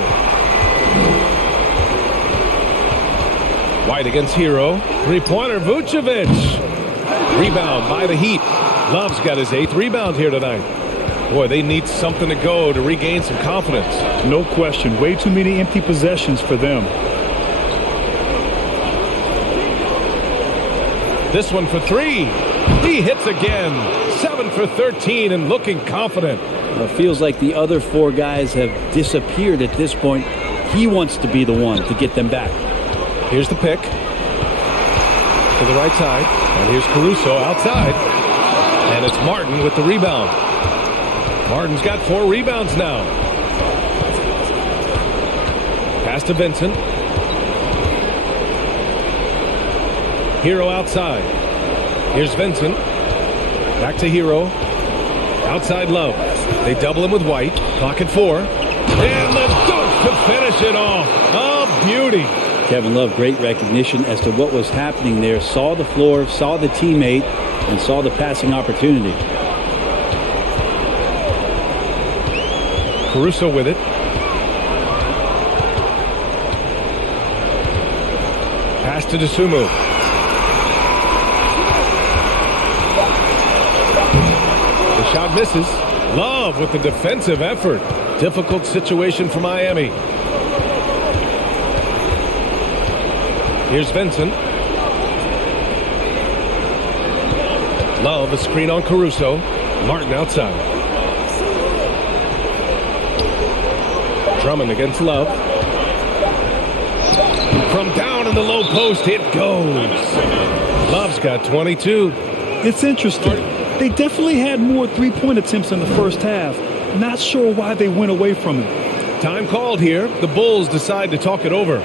White against Hero. Three-pointer, Vucevic. Rebound by the Heat. Love's got his 8th rebound here tonight. Boy, they need something to go to regain some confidence. No question. Way too many empty possessions for them. This one for 3. He hits again. 7 for 13 and looking confident. It feels like the other 4 guys have disappeared at this point. He wants to be the one to get them back. Here's the pick. To the right side. And here's Caruso outside. And it's Martin with the rebound. Martin's got 4 rebounds now. Pass to Vincent. Hero outside. Here's Vincent. Back to Hero. Outside Love. They double him with White. Clock at 4. And the dunk to finish it off. A beauty. Kevin Love, great recognition as to what was happening there. Saw the floor, saw the teammate, and saw the passing opportunity. Caruso with it. Pass to Dosunmu. The shot misses. Love with the defensive effort. Difficult situation for Miami. Here's Vincent. Love, a screen on Caruso. Martin outside. Drummond against Love. From down in the low post, it goes. Love's got 22. It's interesting. They definitely had more three-point attempts in the first half. Not sure why they went away from it. Time called here. The Bulls decide to talk it over.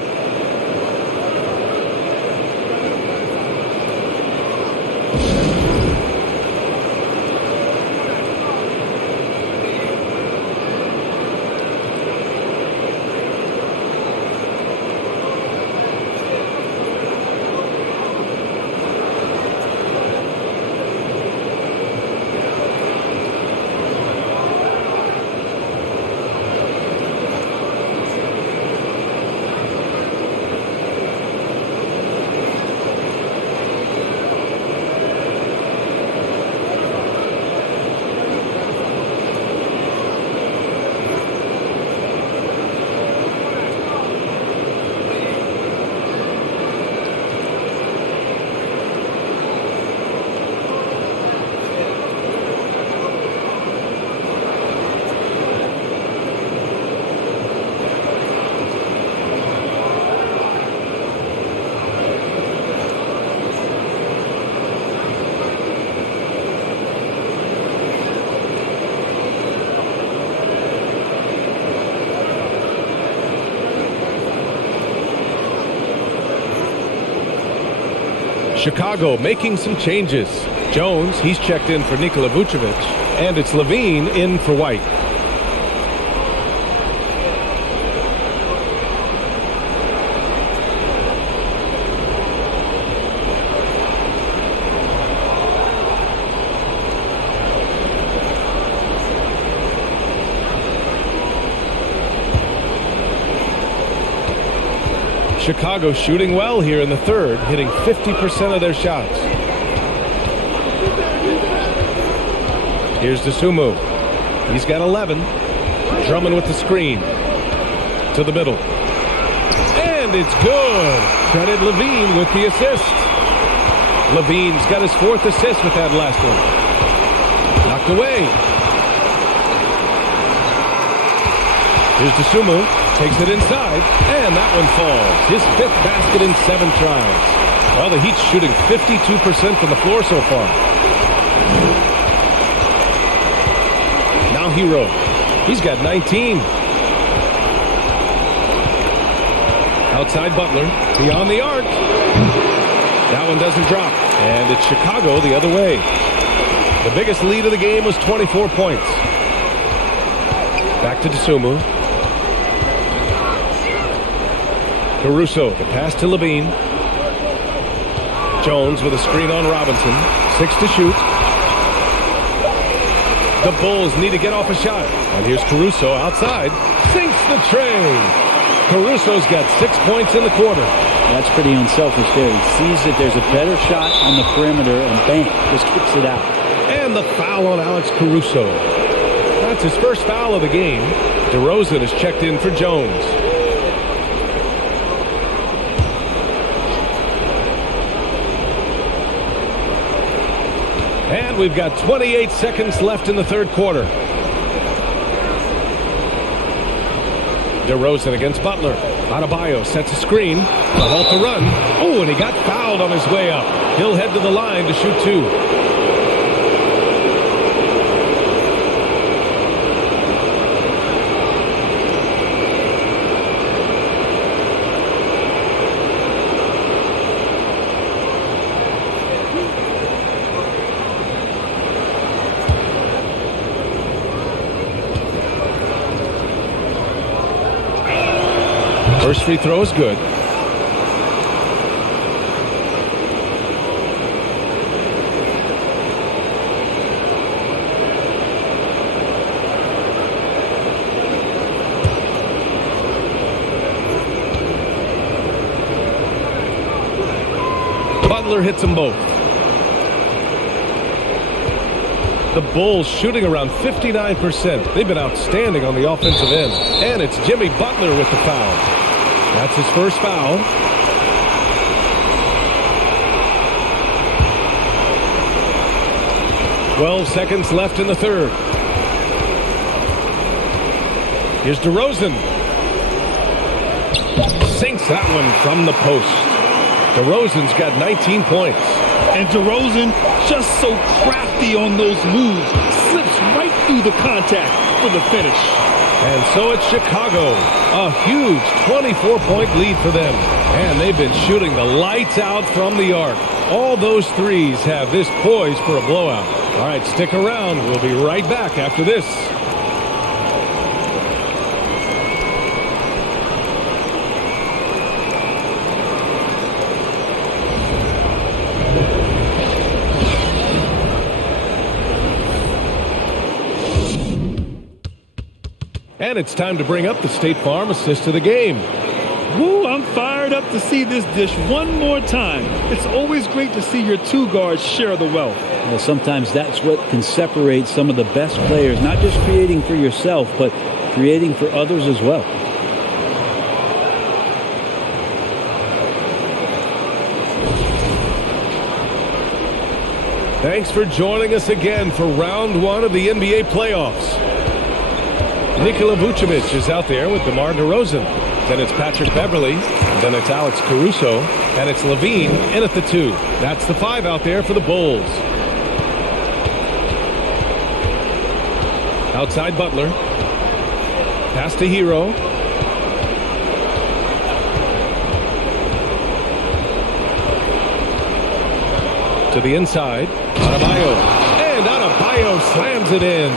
Chicago making some changes. Jones, he's checked in for Nikola Vucevic. And it's Levine in for White. Chicago shooting well here in the third, hitting 50% of their shots. Here's Dosunmu. He's got 11. Drummond with the screen. To the middle. And it's good. Credit Levine with the assist. Levine's got his 4th assist with that last one. Knocked away. Here's Dosunmu. Takes it inside, and that one falls. His 5th basket in 7 tries. Well, the Heat's shooting 52% from the floor so far. Now Hero. He's got 19. Outside Butler. Beyond the arc. That one doesn't drop. And it's Chicago the other way. The biggest lead of the game was 24 points. Back to Dosunmu. Caruso, the pass to Levine. Jones with a screen on Robinson. 6 to shoot. The Bulls need to get off a shot. And here's Caruso outside. Sinks the tray. Caruso's got 6 points in the quarter. That's pretty unselfish there. He sees that there's a better shot on the perimeter and bang, just kicks it out. And the foul on Alex Caruso. That's his first foul of the game. DeRozan is checked in for Jones. And we've got 28 seconds left in the third quarter. DeRozan against Butler. Adebayo sets a screen to halt the run. Oh, and he got fouled on his way up. He'll head to the line to shoot 2. First free throw is good. Butler hits them both. The Bulls shooting around 59%. They've been outstanding on the offensive end. And it's Jimmy Butler with the foul. That's his first foul. "12 seconds left in the third. Here's DeRozan. Sinks that one from the post. DeRozan's got 19 points. And DeRozan, just so crafty on those moves, slips right through the contact for the finish. And so it's Chicago. A huge 24-point lead for them. And they've been shooting the lights out from the arc. All those threes have this poised for a blowout. All right, stick around. We'll be right back after this. And it's time to bring up the State Farm assist of the game. Woo, I'm fired up to see this dish one more time. It's always great to see your two guards share the wealth. Well, sometimes that's what can separate some of the best players, not just creating for yourself, but creating for others as well. Thanks for joining us again for round one of the NBA playoffs. Nikola Vucevic is out there with DeMar DeRozan. Then it's Patrick Beverley. Then it's Alex Caruso. And it's Levine in at the 2. That's the 5 out there for the Bulls. Outside Butler. Pass to Hero. To the inside. Adebayo. And Adebayo slams it in.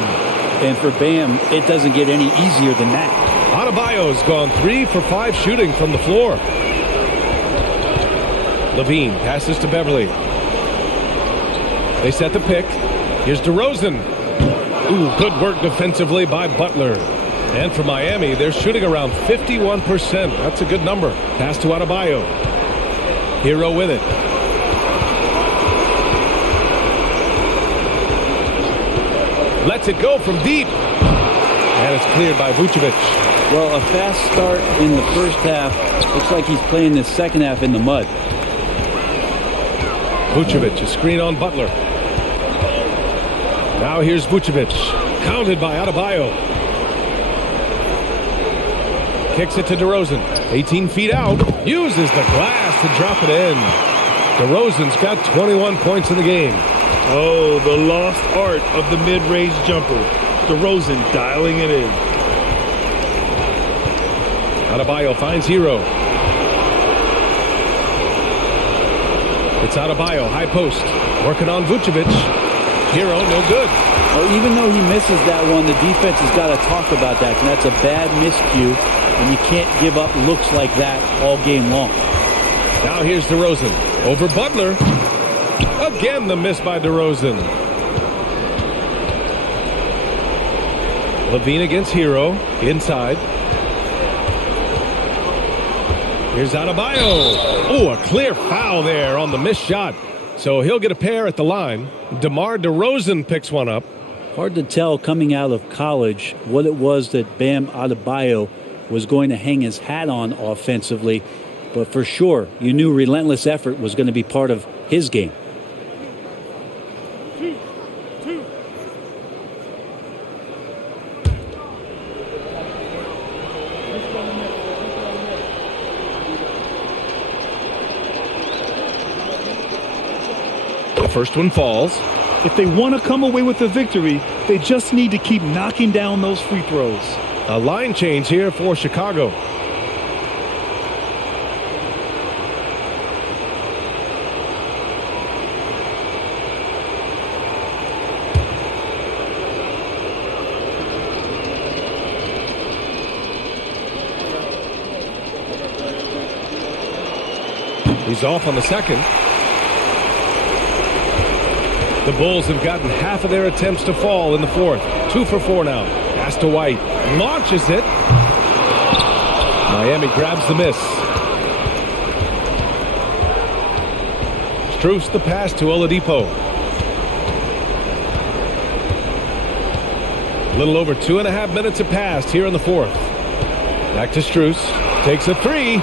And for Bam, it doesn't get any easier than that. Adebayo's gone 3 for 5 shooting from the floor. Levine passes to Beverley. They set the pick. Here's DeRozan. Ooh, good work defensively by Butler. And for Miami, they're shooting around 51%. That's a good number. Pass to Adebayo. Hero with it. Lets it go from deep. And it's cleared by Vucevic. Well, a fast start in the first half. Looks like he's playing the second half in the mud. Vucevic, a screen on Butler. Now here's Vucevic. Counted by Adebayo. Kicks it to DeRozan. 18 feet out. Uses the glass to drop it in. DeRozan's got 21 points in the game. Oh, the lost art of the mid-range jumper. DeRozan dialing it in. Adebayo finds Hero. It's Adebayo, high post. Working on Vucevic. Hero, no good. Well, even though he misses that one, the defense has got to talk about that. And that's a bad miscue, and you can't give up looks like that all game long. Now here's DeRozan. Over Butler. Again, the miss by DeRozan. Levine against Hero. Inside. Here's Adebayo. Oh, a clear foul there on the missed shot. So he'll get a pair at the line. DeMar DeRozan picks one up. Hard to tell coming out of college what it was that Bam Adebayo was going to hang his hat on offensively. But for sure, you knew relentless effort was going to be part of his game. The first one falls. If they want to come away with a victory, they just need to keep knocking down those free throws. A line change here for Chicago. He's off on the second. The Bulls have gotten half of their attempts to fall in the fourth. 2 for 4 now. Pass to White. Launches it. Miami grabs the miss. Strus the pass to Oladipo. A little over 2.5 minutes have passed here in the fourth. Back to Strus. Takes a three.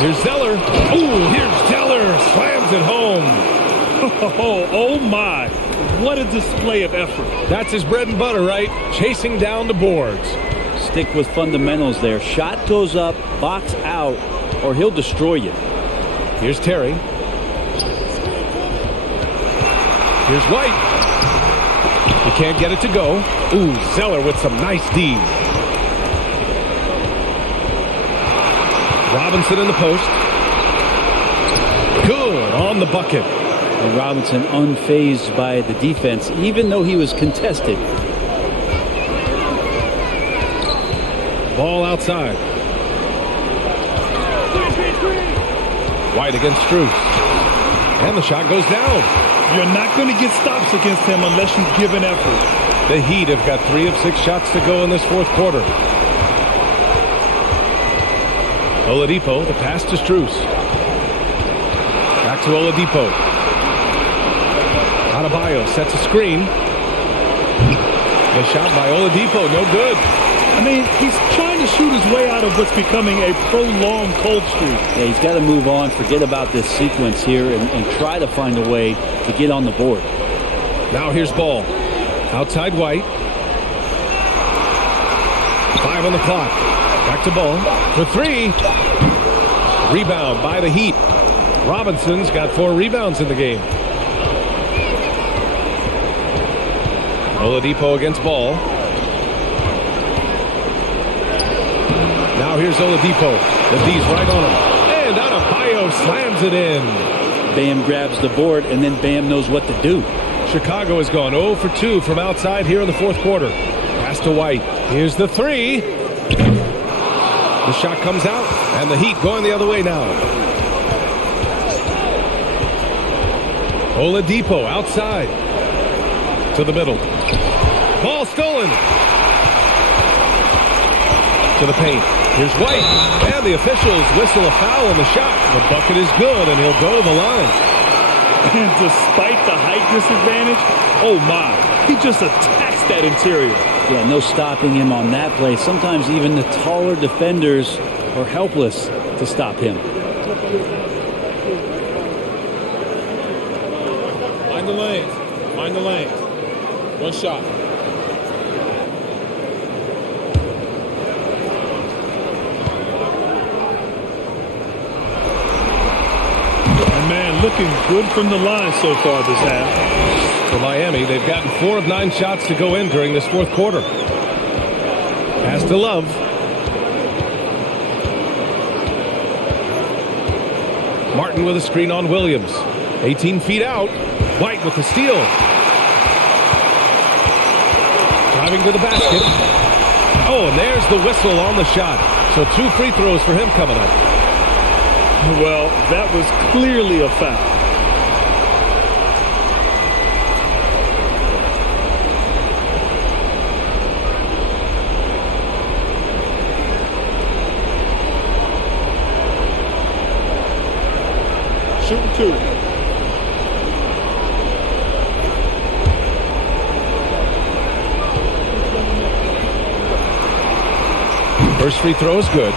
Here's Zeller. Ooh, here's Zeller. Slams it home. Oh my, what a display of effort. That's his bread and butter, right? Chasing down the boards. Stick with fundamentals there. Shot goes up, box out, or he'll destroy you. Here's Terry. Here's White. He can't get it to go. Ooh, Zeller with some nice D. Robinson in the post. Good on the bucket. And Robinson unfazed by the defense, even though he was contested. Ball outside. White against Strus. And the shot goes down. You're not going to get stops against him unless you give an effort. The Heat have got 3 of 6 shots to go in this fourth quarter. Oladipo, the pass to Strus. Back to Oladipo. Adebayo sets a screen. The shot by Oladipo, no good. I mean, he's trying to shoot his way out of what's becoming a prolonged cold streak. Yeah, he's got to move on, forget about this sequence here, and try to find a way to get on the board. Now here's Ball. Outside White. 5 on the clock. Back to Ball for 3. Rebound by the Heat. Robinson's got 4 rebounds in the game. Oladipo against Ball. Now here's Oladipo. The D's right on him. And Adebayo slams it in. Bam grabs the board, and then Bam knows what to do. Chicago has gone 0 for 2 from outside here in the fourth quarter. Pass to White. Here's the 3. The shot comes out, and the Heat going the other way now. Oladipo outside. To the middle. Ball stolen. To the paint. Here's White. And the officials whistle a foul on the shot. The bucket is good, and he'll go to the line. And despite the height disadvantage, oh my, he just attacks that interior. Yeah, no stopping him on that play. Sometimes even the taller defenders are helpless to stop him. Mind the lanes. Mind the lanes. One shot. looking good from the line so far this half. For Miami, they've gotten 4 of 9 shots to go in during this fourth quarter. Pass to Love. Martin with a screen on Williams. 18 feet out. White with the steal. Driving to the basket. Oh, and there's the whistle on the shot. So 2 free throws for him coming up. Well, that was clearly a foul. Shooting 2. First free throw is good.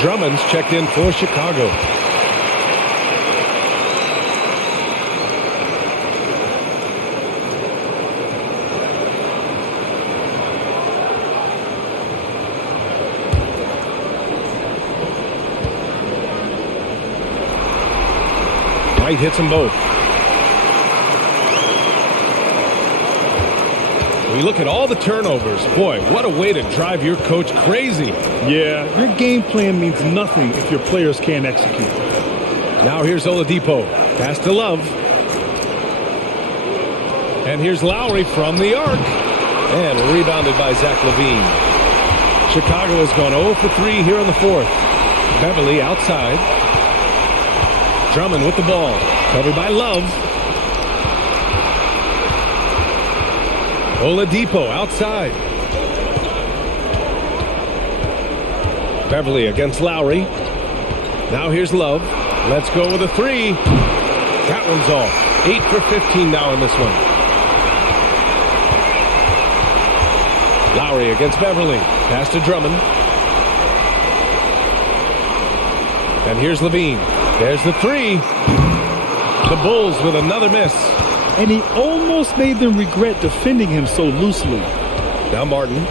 Drummond's checked in for Chicago. White hits them both. We look at all the turnovers. Boy, what a way to drive your coach crazy. Yeah, your game plan means nothing if your players can't execute. Now here's Oladipo. Pass to Love. And here's Lowry from the arc. And rebounded by Zach LaVine. Chicago has gone 0 for 3 here in the fourth. Beverly outside. Drummond with the ball. Covered by Love. Oladipo outside. Beverly against Lowry. Now here's Love. Let's go with a 3. That one's off. 8 for 15 now in this one. Lowry against Beverly. Pass to Drummond. And here's LaVine. There's the 3. The Bulls with another miss. And he almost made them regret defending him so loosely. Now Martin.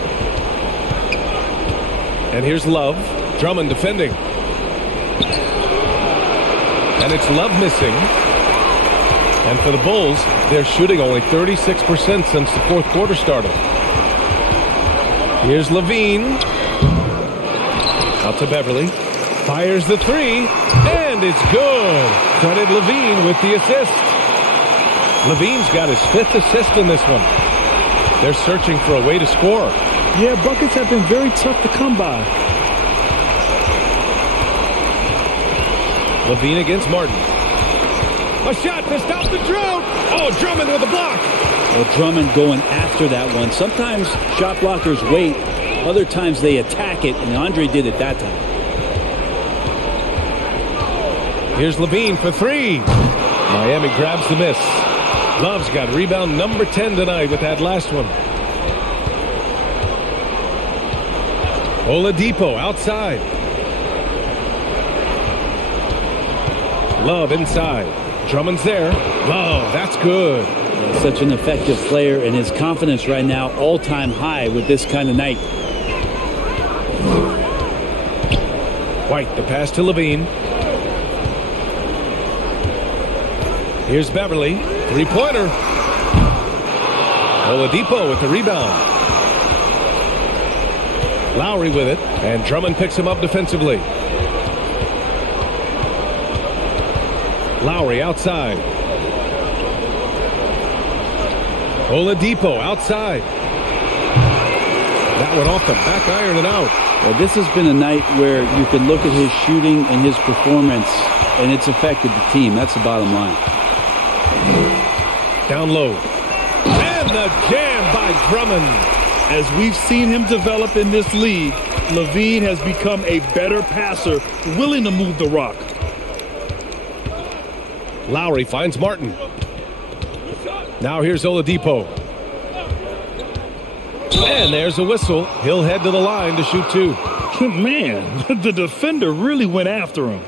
And here's Love. Drummond defending. And it's Love missing. And for the Bulls, they're shooting only 36% since the fourth quarter started. Here's LaVine. Out to Beverly. Fires the 3. And it's good. Credit LaVine with the assist. LaVine's got his 5th assist in this one. They're searching for a way to score. Yeah, buckets have been very tough to come by. LaVine against Martin. A shot to stop the drought. Oh, Drummond with a block. Well, Drummond going after that one. Sometimes shot blockers wait. Other times they attack it, and Andre did it that time. Here's LaVine for 3. Miami grabs the miss. Love's got rebound number 10 tonight with that last one. Oladipo outside. Love inside. Drummond's there. Love, that's good. Yeah, such an effective player, and his confidence right now all-time high with this kind of night. White, the pass to LaVine. Here's Beverly. 3-pointer. Oladipo with the rebound. Lowry with it. And Drummond picks him up defensively. Lowry outside. Oladipo outside. That went off the back iron and out. Well, this has been a night where you can look at his shooting and his performance, and it's affected the team. That's the bottom line. Down low. And the jam by Drummond. As we've seen him develop in this league, LaVine has become a better passer, willing to move the rock. Lowry finds Martin. Now here's Oladipo. And there's a whistle. He'll head to the line to shoot 2. Man, the defender really went after him.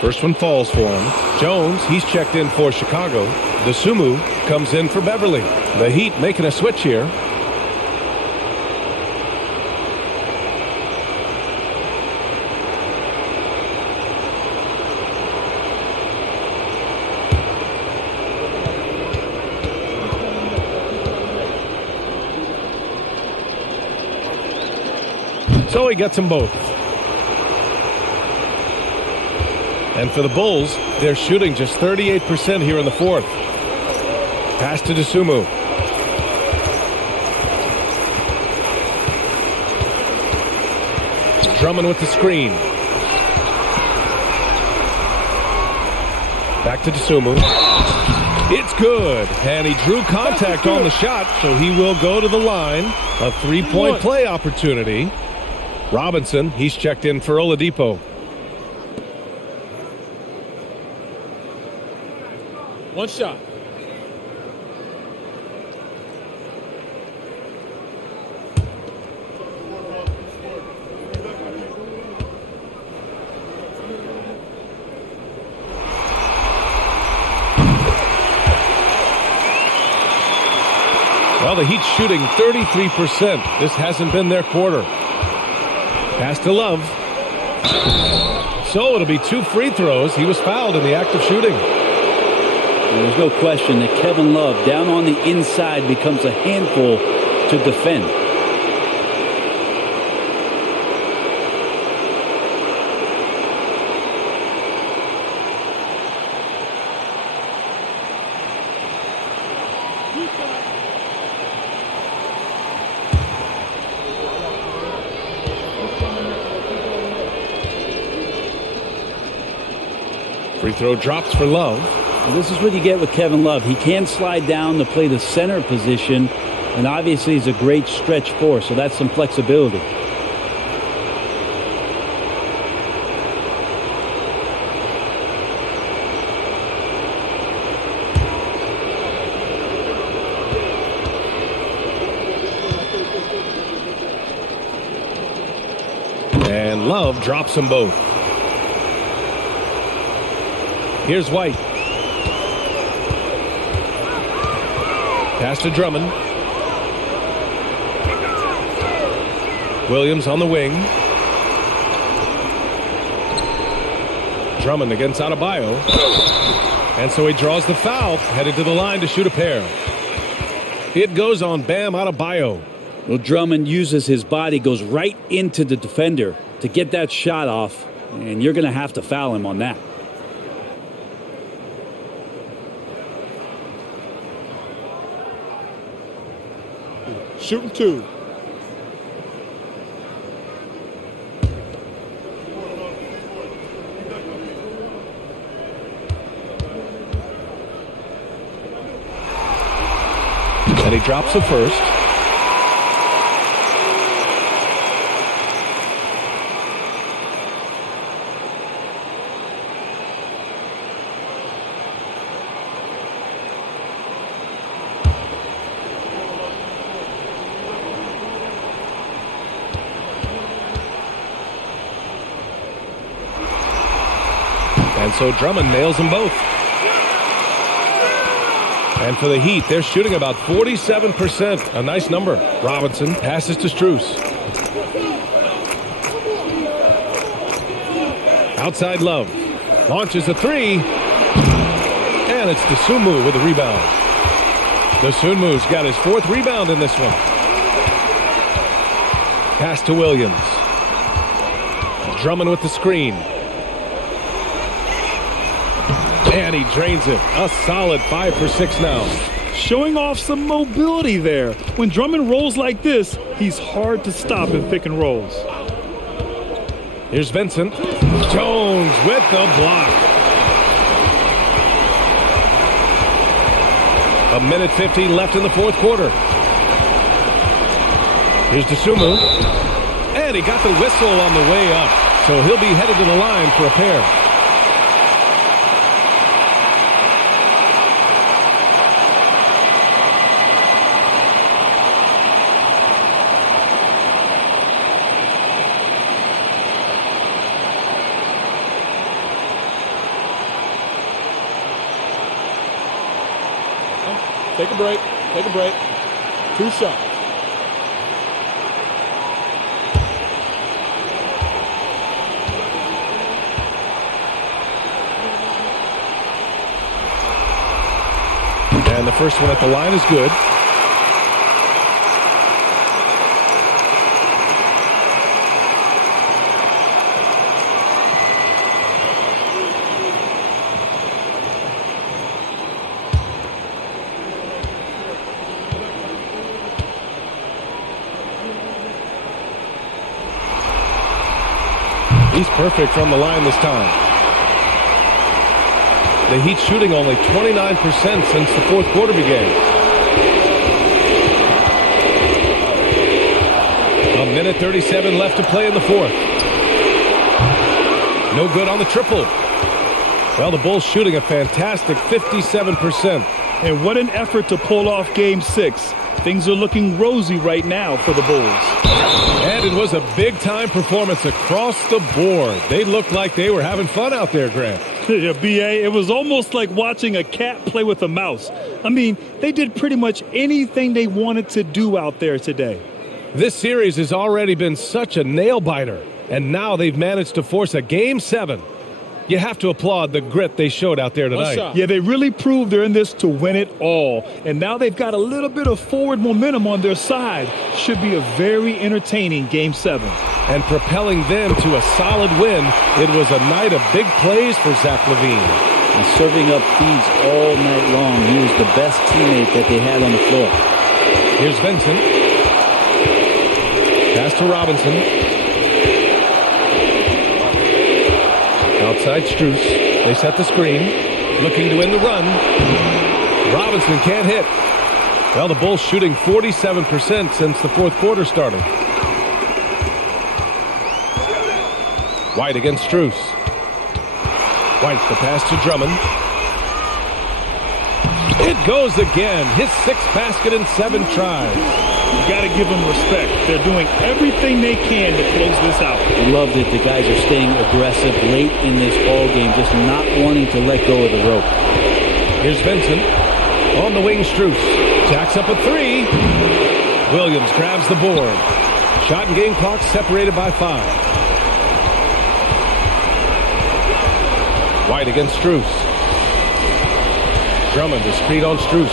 First one falls for him. Jones, he's checked in for Chicago. Dosunmu comes in for Beverly. The Heat making a switch here. So he gets them both. And for the Bulls, they're shooting just 38% here in the fourth. Pass to Dosunmu. Drummond with the screen. Back to Dosunmu. It's good. And he drew contact on the shot, so he will go to the line. A three-point play opportunity. Robinson, he's checked in for Oladipo. One shot. Well, the Heat's shooting 33%. This hasn't been their quarter. Pass to Love. So it'll be 2 free throws. He was fouled in the act of shooting. There's no question that Kevin Love down on the inside becomes a handful to defend. Free throw drops for Love. Well, this is what you get with Kevin Love. He can slide down to play the center position, and obviously he's a great stretch four, so that's some flexibility. And Love drops them both. Here's White. Pass to Drummond. Williams on the wing. Drummond against Adebayo. And so he draws the foul, headed to the line to shoot a pair. It goes on Bam Adebayo. Well, Drummond uses his body, goes right into the defender to get that shot off, and you're going to have to foul him on that. Shooting 2. And he drops the first. And so Drummond nails them both. And for the Heat, they're shooting about 47%. A nice number. Robinson passes to Strus. Outside Love. Launches a three. And it's Dosunmu with the rebound. Dosunmu's got his 4th rebound in this one. Pass to Williams. Drummond with the screen. And he drains it. A solid 5 for 6 now. Showing off some mobility there. When Drummond rolls like this, he's hard to stop in pick and rolls. Here's Vincent. Jones with the block. A minute 50 left in the 4th quarter. Here's Dosunmu. And he got the whistle on the way up. So he'll be headed to the line for a pair. Take a break. Take a break. 2 shots. And the first one at the line is good. He's perfect from the line this time. The Heat shooting only 29% since the fourth quarter began. A minute 37 left to play in the fourth. No good on the triple. Well, the Bulls shooting a fantastic 57%. And what an effort to pull off Game 6. Things are looking rosy right now for the Bulls. And it was a big-time performance across the board. They looked like they were having fun out there, Grant. Yeah, B.A., it was almost like watching a cat play with a mouse. I mean, they did pretty much anything they wanted to do out there today. This series has already been such a nail-biter, and now they've managed to force a Game 7. You have to applaud the grit they showed out there tonight. Yeah, they really proved they're in this to win it all. And now they've got a little bit of forward momentum on their side. Should be a very entertaining Game 7. And propelling them to a solid win, it was a night of big plays for Zach LaVine. And serving up feeds all night long. He was the best teammate that they had on the floor. Here's Vincent. Pass to Robinson. Outside Strus. They set the screen. Looking to win the run. Robinson can't hit. Well, the Bulls shooting 47% since the fourth quarter started. White against Strus. White, the pass to Drummond. It goes again. His 6th basket in 7 tries. You got to give them respect. They're doing everything they can to close this out. I love that the guys are staying aggressive late in this ball game, just not wanting to let go of the rope. Here's Vincent. On the wing, Strus. Jacks up a 3. Williams grabs the board. Shot and game clock separated by 5. White against Strus. Drummond is screen on Strus.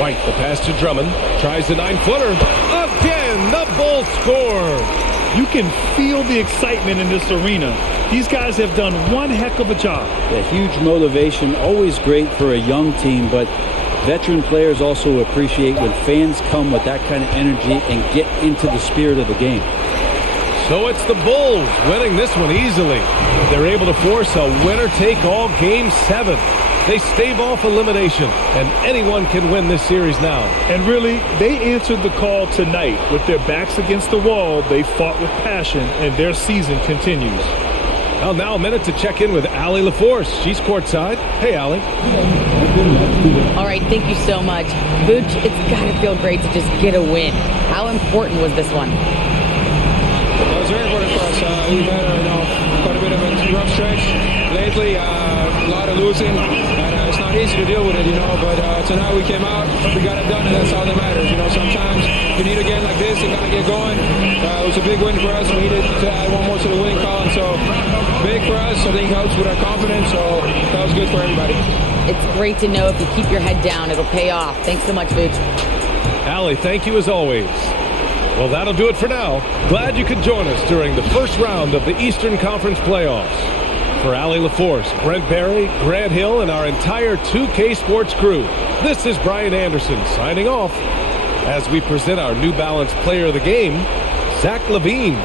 White, the pass to Drummond. Tries the 9-footer. Again, the Bulls score. You can feel the excitement in this arena. These guys have done one heck of a job. A huge motivation, always great for a young team, but veteran players also appreciate when fans come with that kind of energy and get into the spirit of the game. So it's the Bulls winning this one easily. They're able to force a winner-take-all Game 7. They stave off elimination, and anyone can win this series now. And really, they answered the call tonight. With their backs against the wall, they fought with passion, and their season continues. Well, now a minute to check in with Allie LaForce. She's courtside. Hey, Allie. All right, thank you so much. Vooch, it's got to feel great to just get a win. How important was this one? It was very important for us. We've had quite a bit of a rough stretch lately, a lot of losing, and it's not easy to deal with it, but tonight we came out, we got it done, and that's all that matters. Sometimes you need a game like this to kind of get going. It was a big win for us. We needed to add one more to the winning column, so big for us. I think helps with our confidence, so that was good for everybody. It's great to know if you keep your head down, it'll pay off. Thanks so much, Vooch. Allie, thank you as always. Well, that'll do it for now. Glad you could join us during the first round of the Eastern Conference playoffs. For Allie LaForce, Brent Barry, Grant Hill, and our entire 2K Sports crew, this is Brian Anderson signing off as we present our New Balance Player of the Game, Zach LaVine.